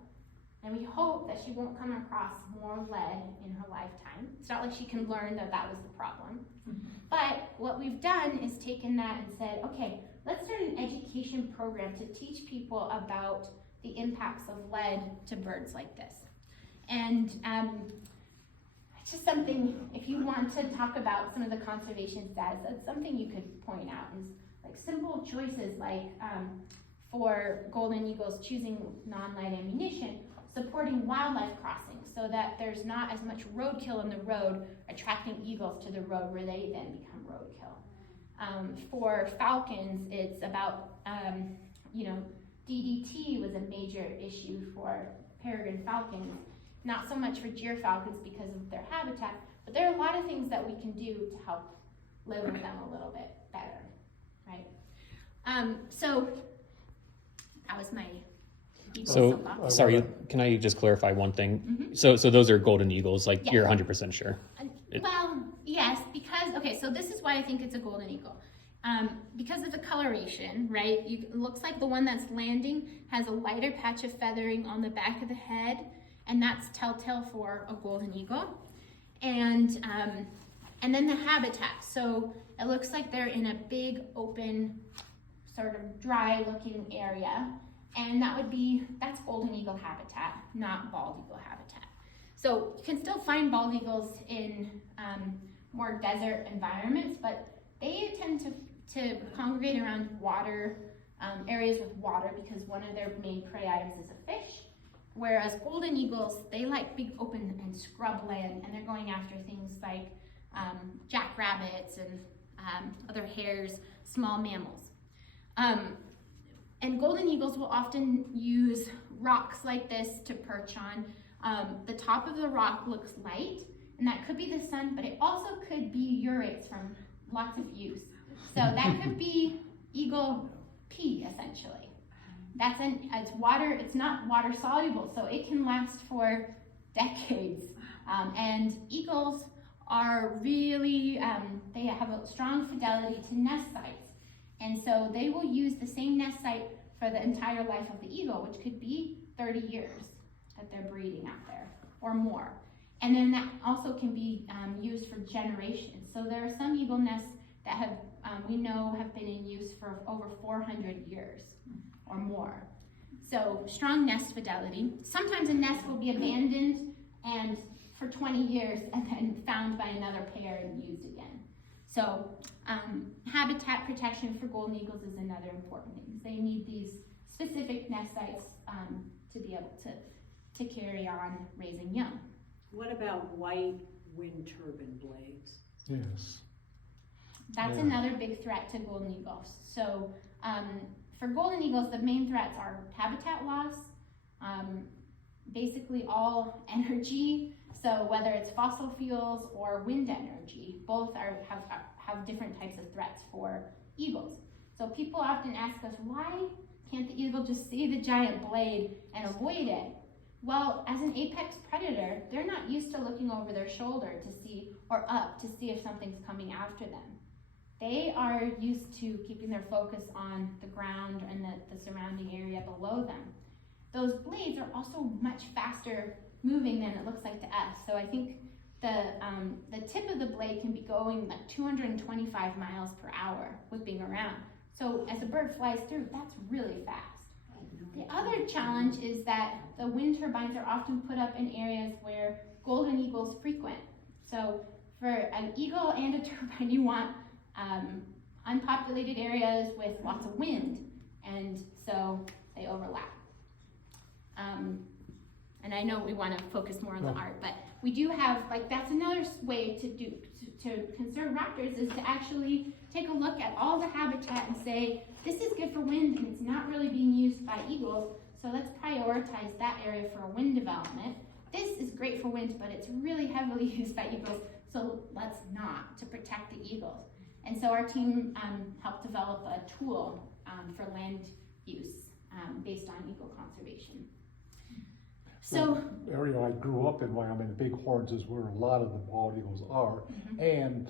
and we hope that she won't come across more lead in her lifetime. It's not like she can learn that that was the problem. Mm-hmm. But what we've done is taken that and said, okay, let's start an education program to teach people about the impacts of lead to birds like this. And it's just something, if you want to talk about some of the conservation stats, that's something you could point out is like simple choices like for golden eagles choosing non-lead ammunition, supporting wildlife crossings so that there's not as much roadkill on the road attracting eagles to the road where they then become roadkill. For falcons, it's about, DDT was a major issue for peregrine falcons, not so much for deer falcons because of their habitat, but there are a lot of things that we can do to help live with them a little bit better, right? So that was my eagle soapbox. Sorry, can I just clarify one thing? Mm-hmm. So those are golden eagles, like Yeah. you're 100% sure? Well, yes, because, okay, so this is why I think it's a golden eagle. Because of the coloration, right? It looks like the one that's landing has a lighter patch of feathering on the back of the head, and that's telltale for a golden eagle. And then the habitat. So it looks like they're in a big, open, sort of dry-looking area, and that's golden eagle habitat, not bald eagle habitat. So you can still find bald eagles in more desert environments, but they tend to congregate around water, areas with water, because one of their main prey items is a fish. Whereas golden eagles, they like big open and scrub land, and they're going after things like jackrabbits and other hares, small mammals. And golden eagles will often use rocks like this to perch on. The top of the rock looks light, and that could be the sun, but it also could be urates from lots of use. So that could be eagle pee, essentially. It's not water soluble, so it can last for decades. And eagles are really, they have a strong fidelity to nest sites. And so they will use the same nest site for the entire life of the eagle, which could be 30 years that they're breeding out there or more. And then that also can be used for generations. So there are some eagle nests that have, we know have been in use for over 400 years or more. So strong nest fidelity. Sometimes a nest will be abandoned and for 20 years and then found by another pair and used again. So habitat protection for golden eagles is another important thing. They need these specific nest sites to be able to carry on raising young. What about white wind turbine blades? Yes. That's Yeah. another big threat to golden eagles. So for golden eagles, the main threats are habitat loss, basically all energy. So whether it's fossil fuels or wind energy, both have different types of threats for eagles. So people often ask us, why can't the eagle just see the giant blade and avoid it? Well, as an apex predator, they're not used to looking over their shoulder to see, or up to see if something's coming after them. They are used to keeping their focus on the ground and the surrounding area below them. Those blades are also much faster moving than it looks like to us. So I think the tip of the blade can be going like 225 miles per hour, whipping around. So as a bird flies through, that's really fast. The other challenge is that the wind turbines are often put up in areas where golden eagles frequent. So for an eagle and a turbine, you want unpopulated areas with lots of wind, and so they overlap. And I know we want to focus more on the art, but we do have, like, that's another way to conserve raptors, is to actually take a look at all the habitat and say, this is good for wind and it's not really being used by eagles, so let's prioritize that area for wind development. This is great for wind, but it's really heavily used by eagles, so let's not, to protect the eagles. And so our team helped develop a tool for land use based on eagle conservation. So, The area I grew up in, Wyoming, the Bighorns is where a lot of the bald eagles are, and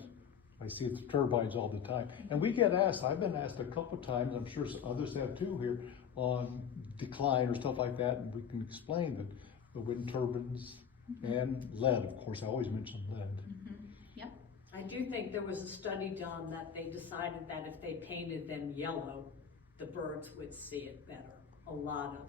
I see the turbines all the time. And we get asked, I've been asked a couple times, I'm sure others have too here, on decline or stuff like that, and we can explain that the wind turbines and lead, of course, I always mention lead. Yep. I do think there was a study done that they decided that if they painted them yellow, the birds would see it better. A lot of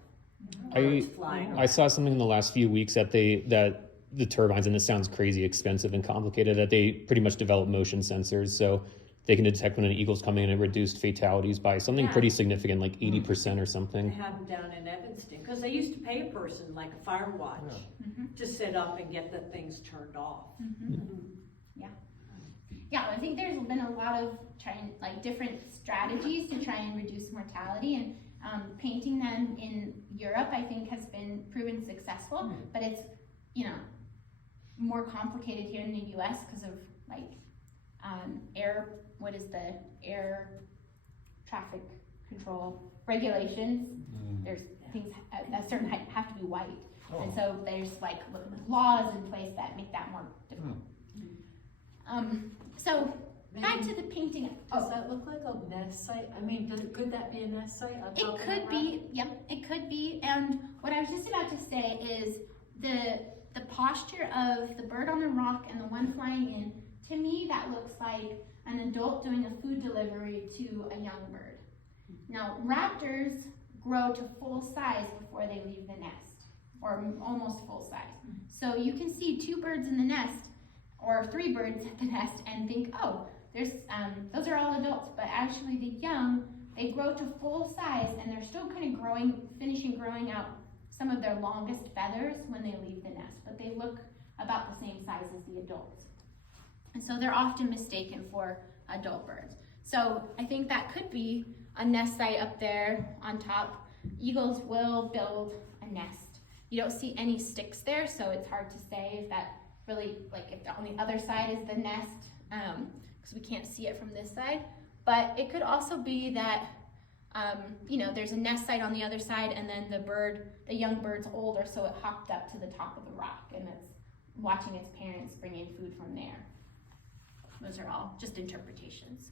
birds flying. I saw something in the last few weeks that the turbines, and this sounds crazy expensive and complicated, that they pretty much develop motion sensors, so they can detect when an eagle's coming in and reduced fatalities by something pretty significant, like 80% or something. They have them down in Evanston, because they used to pay a person like a fire watch to sit up and get the things turned off. Yeah, I think there's been a lot of different strategies to try and reduce mortality, and painting them in Europe, I think, has been proven successful, but it's, more complicated here in the US because of air traffic control regulations. There's things at a certain height have to be white. And so there's laws in place that make that more difficult. So back to the painting. Does that look like a nest site? I mean, could that be a nest site? It could be, yep, it could be. And what I was just about to say is the posture of the bird on the rock and the one flying in, to me that looks like an adult doing a food delivery to a young bird. Now, raptors grow to full size before they leave the nest, or almost full size. So you can see 2 birds in the nest, or 3 birds at the nest, and think, oh, there's those are all adults, but actually the young, they grow to full size and they're still kind of finishing growing out some of their longest feathers when they leave the nest, but they look about the same size as the adults. And so they're often mistaken for adult birds. So I think that could be a nest site up there on top. Eagles will build a nest. You don't see any sticks there, so it's hard to say if that really, if on the other side is the nest, because we can't see it from this side. But it could also be that, there's a nest site on the other side, and then the young bird's older, so it hopped up to the top of the rock, and it's watching its parents bring in food from there. Those are all just interpretations.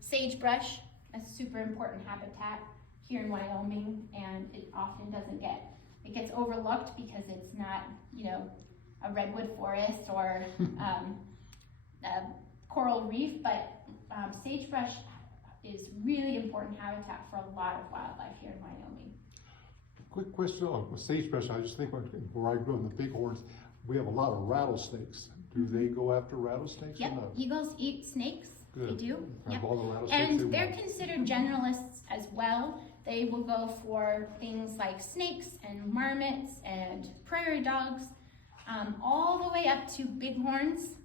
Sagebrush, a super important habitat here in Wyoming, and it often doesn't get, it gets overlooked because it's not, you know, a redwood forest or a coral reef, but sagebrush is really important habitat for a lot of wildlife here in Wyoming. Quick question on sagebrush. I just think where I grew up in the Bighorns, we have a lot of rattlesnakes. Do they go after rattlesnakes Yep, or not? eagles eat snakes. Good. They do. Have Yep. all the rattlesnakes And they they're want. considered generalists as well. They will go for things like snakes and marmots and prairie dogs, all the way up to bighorns,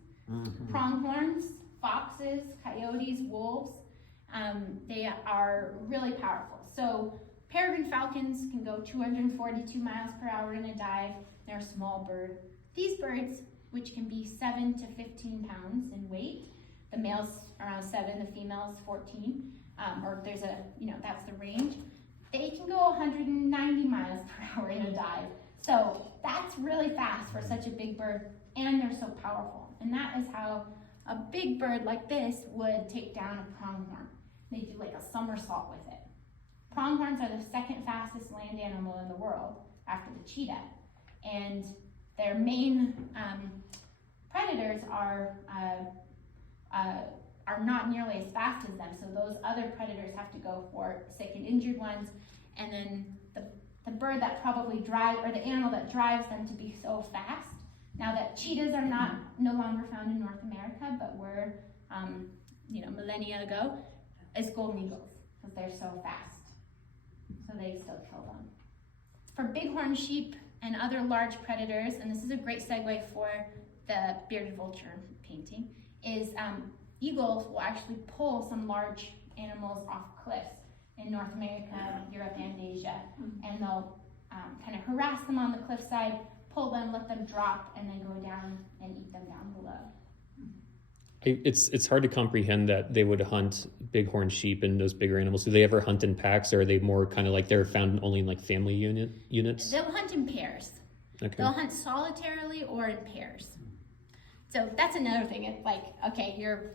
pronghorns, foxes, coyotes, wolves. They are really powerful. So peregrine falcons can go 242 miles per hour in a dive. They're a small bird. These birds, which can be 7 to 15 pounds in weight, the male's around 7, the female's 14, or there's a, you know, that's the range. They can go 190 miles per hour in a dive. So that's really fast for such a big bird, and they're so powerful. And that is how a big bird like this would take down a pronghorn. They do like a somersault with it. Pronghorns are the second fastest land animal in the world after the cheetah. And their main predators are not nearly as fast as them, so those other predators have to go for sick and injured ones, and then the bird that probably drives, or the animal that drives them to be so fast. Now that cheetahs are no longer found in North America, but were, millennia ago, is golden eagles, because they're so fast. So they still kill them. For bighorn sheep and other large predators, and this is a great segue for the bearded vulture painting, is eagles will actually pull some large animals off cliffs in North America, Europe, and Asia, and they'll kind of harass them on the cliffside, pull them, let them drop, and then go down and eat them down below. It's hard to comprehend that they would hunt bighorn sheep and those bigger animals. Do they ever hunt in packs, or are they more kind of like they're found only in like family units? They'll hunt in pairs. Okay. They'll hunt solitarily or in pairs. So that's another thing. It's like, okay, you're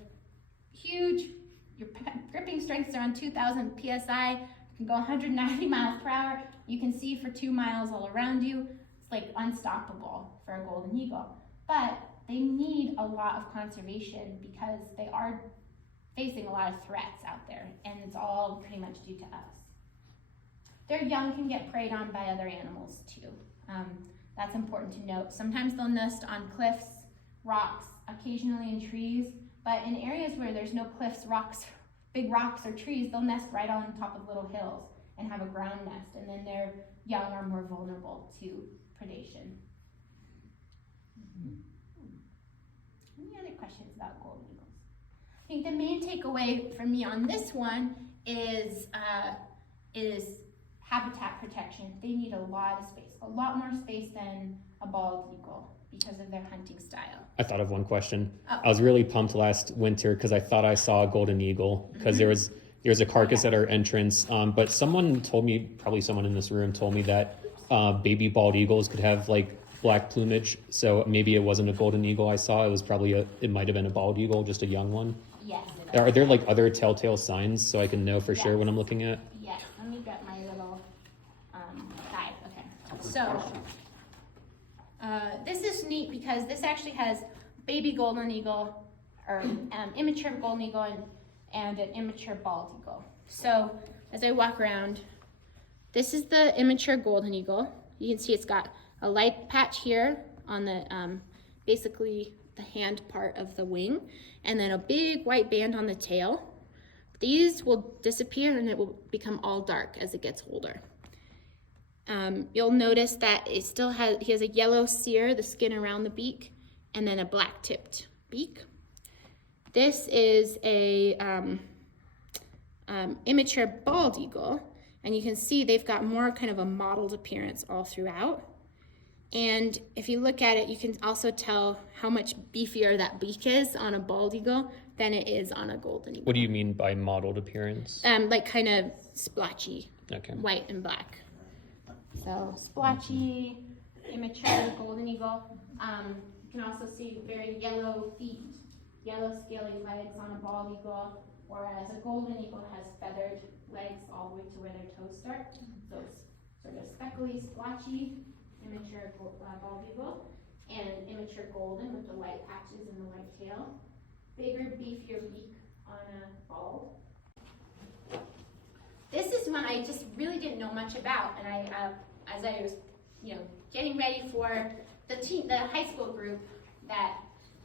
huge, your gripping strengths are on 2,000 PSI, you can go 190 miles per hour, you can see for 2 miles all around you. It's like unstoppable for a golden eagle. But they need a lot of conservation because they are facing a lot of threats out there, and it's all pretty much due to us. Their young can get preyed on by other animals too. That's important to note. Sometimes they'll nest on cliffs, rocks, occasionally in trees, but in areas where there's no cliffs, rocks, big rocks or trees, they'll nest right on top of little hills and have a ground nest, and then their young are more vulnerable to predation. Any other questions about golden eagles? I think the main takeaway for me on this one is habitat protection. They need a lot of space, a lot more space than a bald eagle because of their hunting style. I thought of one question. Oh. I was really pumped last winter because I thought I saw a golden eagle because there was a carcass at our entrance. But someone told me, probably someone in this room told me that baby bald eagles could have like black plumage. So maybe it wasn't a golden eagle I saw. It was probably it might have been a bald eagle, just a young one. Yes. Are there like other telltale signs so I can know for sure Yes. what I'm looking at? Yes. Let me get my little guide. Okay. So this is neat because this actually has baby golden eagle, or immature golden eagle, and an immature bald eagle. So as I walk around, this is the immature golden eagle. You can see it's got a light patch here on the basically the hand part of the wing, and then a big white band on the tail. These will disappear and it will become all dark as it gets older. You'll notice that he has a yellow sear, the skin around the beak, and then a black tipped beak. This is a immature bald eagle, and you can see they've got more kind of a mottled appearance all throughout. And if you look at it, you can also tell how much beefier that beak is on a bald eagle than it is on a golden eagle. What do you mean by mottled appearance? Like kind of splotchy, Okay. white and black. So splotchy, immature golden eagle. You can also see very yellow feet, yellow scaly legs on a bald eagle, whereas a golden eagle has feathered legs all the way to where their toes start. So it's sort of speckly, splotchy, immature bald eagle, and immature golden with the white patches and the white tail. Bigger, beefier beak on a bald. This is one I just really didn't know much about, and I, as I was, getting ready for the high school group that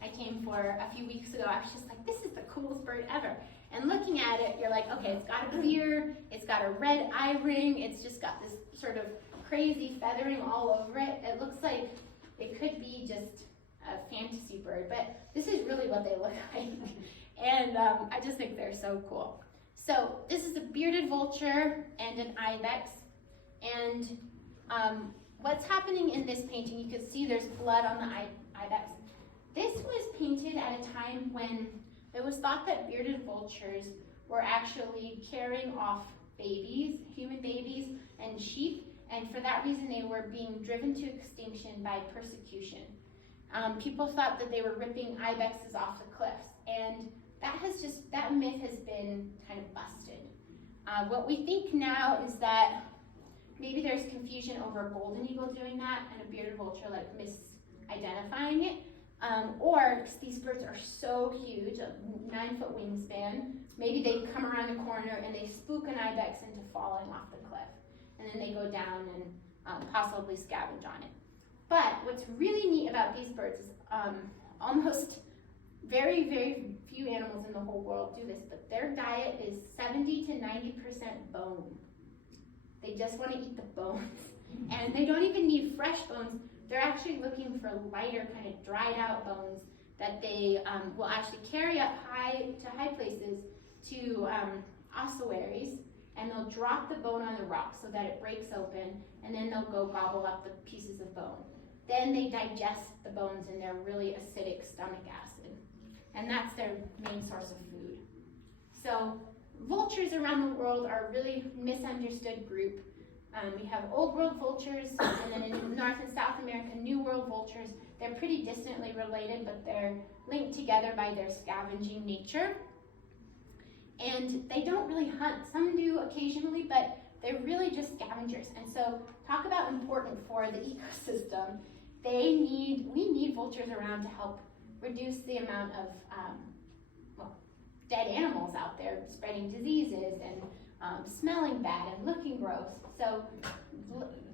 I came for a few weeks ago, I was just like, this is the coolest bird ever. And looking at it, you're like, okay, it's got a beard, it's got a red eye ring, it's just got this sort of crazy feathering all over it. It looks like it could be just a fantasy bird, but this is really what they look like. And I just think they're so cool. So this is a bearded vulture and an ibex. And what's happening in this painting, you can see there's blood on the ibex. This was painted at a time when it was thought that bearded vultures were actually carrying off babies, human babies, and sheep, and for that reason they were being driven to extinction by persecution. People thought that they were ripping ibexes off the cliffs, and that myth has been kind of busted. What we think now is that maybe there's confusion over a golden eagle doing that and a bearded vulture like misidentifying it. Or these birds are so huge, a 9-foot wingspan, maybe they come around the corner and they spook an ibex into falling off the cliff. And then they go down and possibly scavenge on it. But what's really neat about these birds is almost very, very few animals in the whole world do this, but their diet is 70 to 90% bone. They just want to eat the bones. And they don't even need fresh bones. They're actually looking for lighter, kind of dried out bones that they will actually carry up to high places to ossuaries, and they'll drop the bone on the rock so that it breaks open, and then they'll go gobble up the pieces of bone. Then they digest the bones in their really acidic stomach acid, and that's their main source of food. So vultures around the world are a really misunderstood group. We have Old World vultures, and then in North and South America, New World vultures. They're pretty distantly related, but they're linked together by their scavenging nature. And they don't really hunt. Some do occasionally, but they're really just scavengers. And so talk about important for the ecosystem. We need vultures around to help reduce the amount of dead animals out there spreading diseases and smelling bad and looking gross. So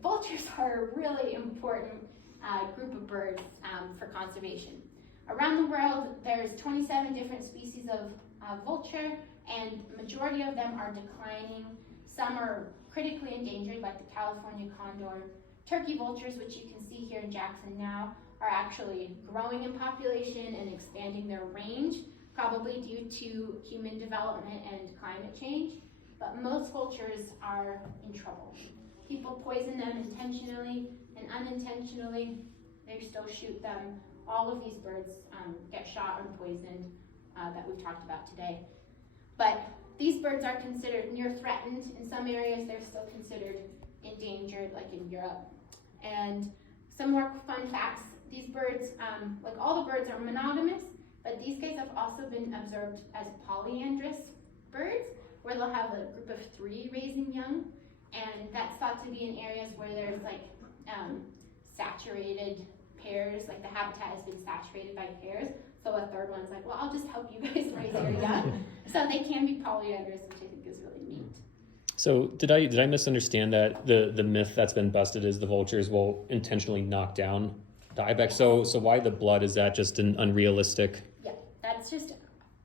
vultures are a really important group of birds for conservation. Around the world, there's 27 different species of vulture, and the majority of them are declining. Some are critically endangered, like the California condor. Turkey vultures, which you can see here in Jackson now, are actually growing in population and expanding their range, probably due to human development and climate change. But most vultures are in trouble. People poison them intentionally and unintentionally. They still shoot them. All of these birds get shot and poisoned that we've talked about today. But these birds are considered near threatened. In some areas, they're still considered endangered, like in Europe. And some more fun facts. These birds, like all the birds, are monogamous, but these guys have also been observed as polyandrous birds, where they'll have a group of 3 raising young, and that's thought to be in areas where there's like saturated pairs, like the habitat has been saturated by pairs, so a third one's like, well, I'll just help you guys raise your young. So they can be polyandrous, which I think is really neat. So did I misunderstand that the myth that's been busted is the vultures will intentionally knock down the ibex? So why the blood? Is that just an unrealistic? Yeah, that's just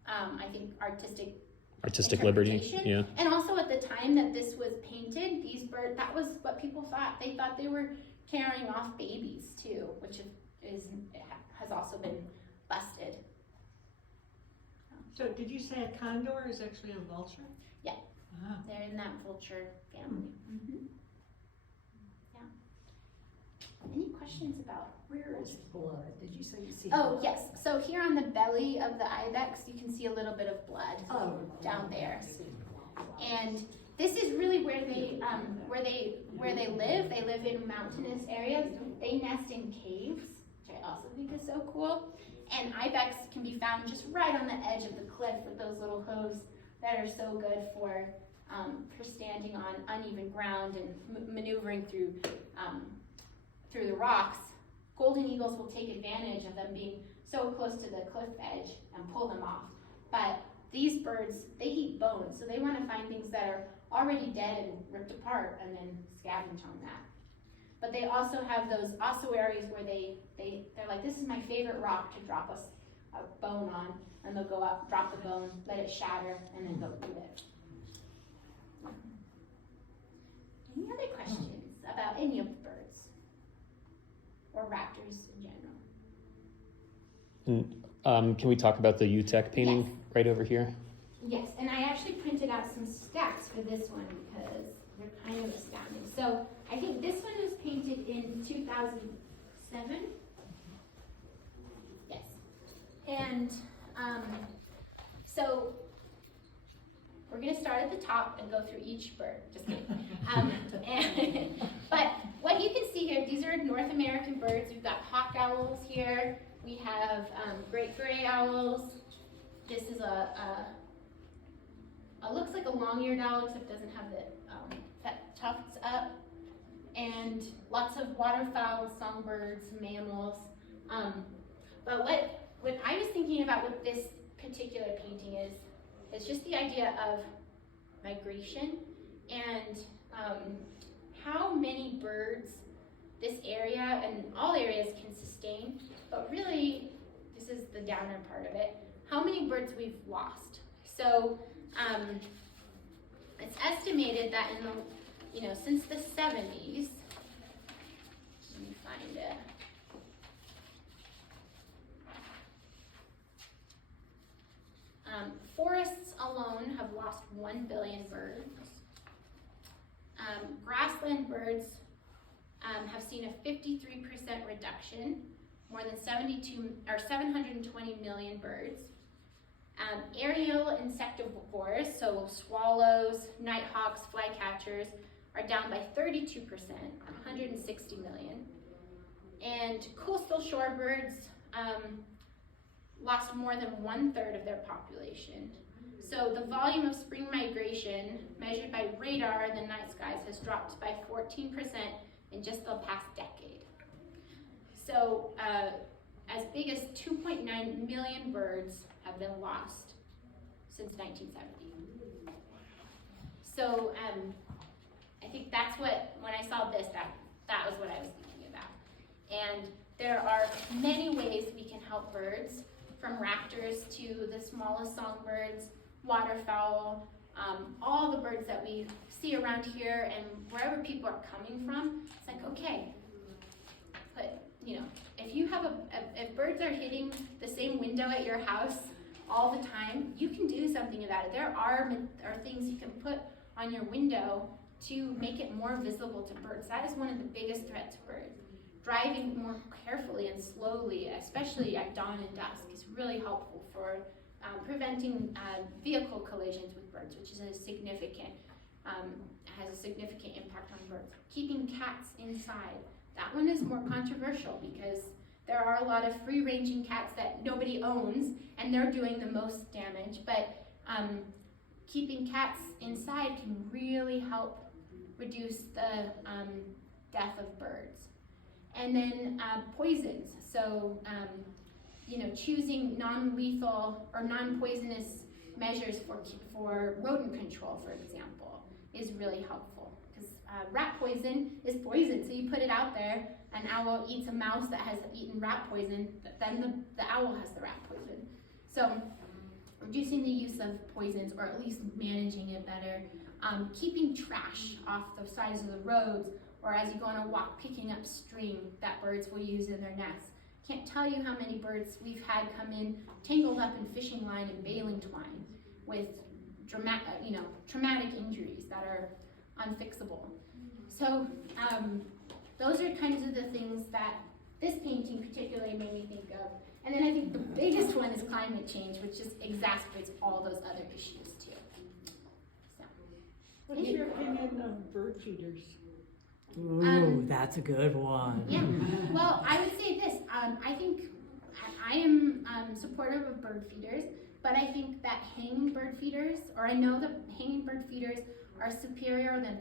I think artistic liberty, yeah. And also at the time that this was painted, these birds, that was what people thought. They thought they were carrying off babies too, which has also been busted. So did you say a condor is actually a vulture? Yeah, Ah. they're in that vulture family. Yeah. Any questions about? Where is blood? Did you say you see? Oh, blood? yes. So here on the belly of the ibex, you can see a little bit of blood down there. And this is really where they live. They live in mountainous areas. They nest in caves, which I also think is so cool. And ibex can be found just right on the edge of the cliff with those little hooves, that are so good for standing on uneven ground and maneuvering through the rocks. Golden eagles will take advantage of them being so close to the cliff edge and pull them off. But these birds, they eat bones, so they want to find things that are already dead and ripped apart and then scavenge on that. But they also have those ossuaries where they're like, this is my favorite rock to drop a bone on, and they'll go up, drop the bone, let it shatter, and then go eat it. Any other questions about any of the birds? Or raptors in general? And, can we talk about the UTEC painting Yes. right over here? Yes, and I actually printed out some stats for this one because they're kind of astounding. So I think this one was painted in 2007. Yes. And so we're going to start at the top and go through each bird. Just kidding. But what you can see here, these are North American birds. We've got hawk owls here. We have great gray owls. This is looks like a long-eared owl, except doesn't have the tufts up. And lots of waterfowl, songbirds, mammals. But what I was thinking about with this particular painting is, it's just the idea of migration and how many birds this area and all areas can sustain, but really, this is the downer part of it, how many birds we've lost. So it's estimated that in the, since the 70s, let me find it. Forests alone have lost 1 billion birds. Grassland birds have seen a 53% reduction, more than 720 million birds. Aerial insectivores, so swallows, nighthawks, flycatchers, are down by 32%, 160 million. And coastal shorebirds lost more than 1/3 of their population. So the volume of spring migration measured by radar in the night skies has dropped by 14% in just the past decade. So as big as 2.9 million birds have been lost since 1970. So I think that's when I saw this, that was what I was thinking about. And there are many ways we can help birds, from raptors to the smallest songbirds, waterfowl, all the birds that we see around here and wherever people are coming from. It's like, okay, but if birds are hitting the same window at your house all the time, you can do something about it. There are things you can put on your window to make it more visible to birds. That is one of the biggest threats to birds. Driving more carefully and slowly, especially at dawn and dusk, is really helpful for preventing vehicle collisions with birds, which is has a significant impact on birds. Keeping cats inside, that one is more controversial because there are a lot of free-ranging cats that nobody owns, and they're doing the most damage, but keeping cats inside can really help reduce the death of birds. And then poisons, so choosing non-lethal or non-poisonous measures for rodent control, for example, is really helpful. Because rat poison is poison, so you put it out there, an owl eats a mouse that has eaten rat poison, then the owl has the rat poison. So reducing the use of poisons, or at least managing it better. Keeping trash off the sides of the roads, or as you go on a walk, picking up string that birds will use in their nests. Can't tell you how many birds we've had come in tangled up in fishing line and baling twine with traumatic injuries that are unfixable. So those are kinds of the things that this painting particularly made me think of. And then I think the biggest one is climate change, which just exacerbates all those other issues too. So, What's your opinion of bird feeders? Ooh, that's a good one. Yeah, well, I would say this. I think I am supportive of bird feeders, but but I think that hanging bird feeders, or I know that hanging bird feeders are superior than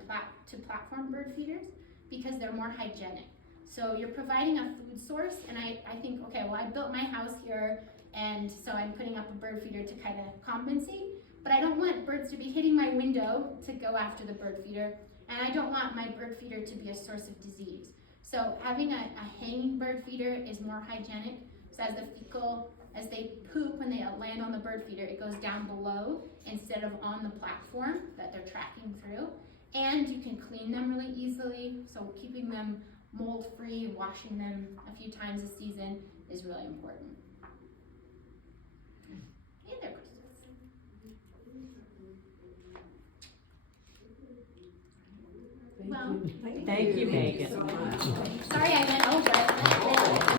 to platform bird feeders because they're more hygienic. So you're providing a food source, and I think, okay, well, I built my house here, and so I'm putting up a bird feeder to kind of compensate, but I don't want birds to be hitting my window to go after the bird feeder, and I don't want my bird feeder to be a source of disease. So having a hanging bird feeder is more hygienic, so as they poop when they land on the bird feeder, it goes down below instead of on the platform that they're tracking through, and you can clean them really easily, so keeping them mold-free, washing them a few times a season is really important. Any other questions? Well, Thank you, Megan. So much. sorry I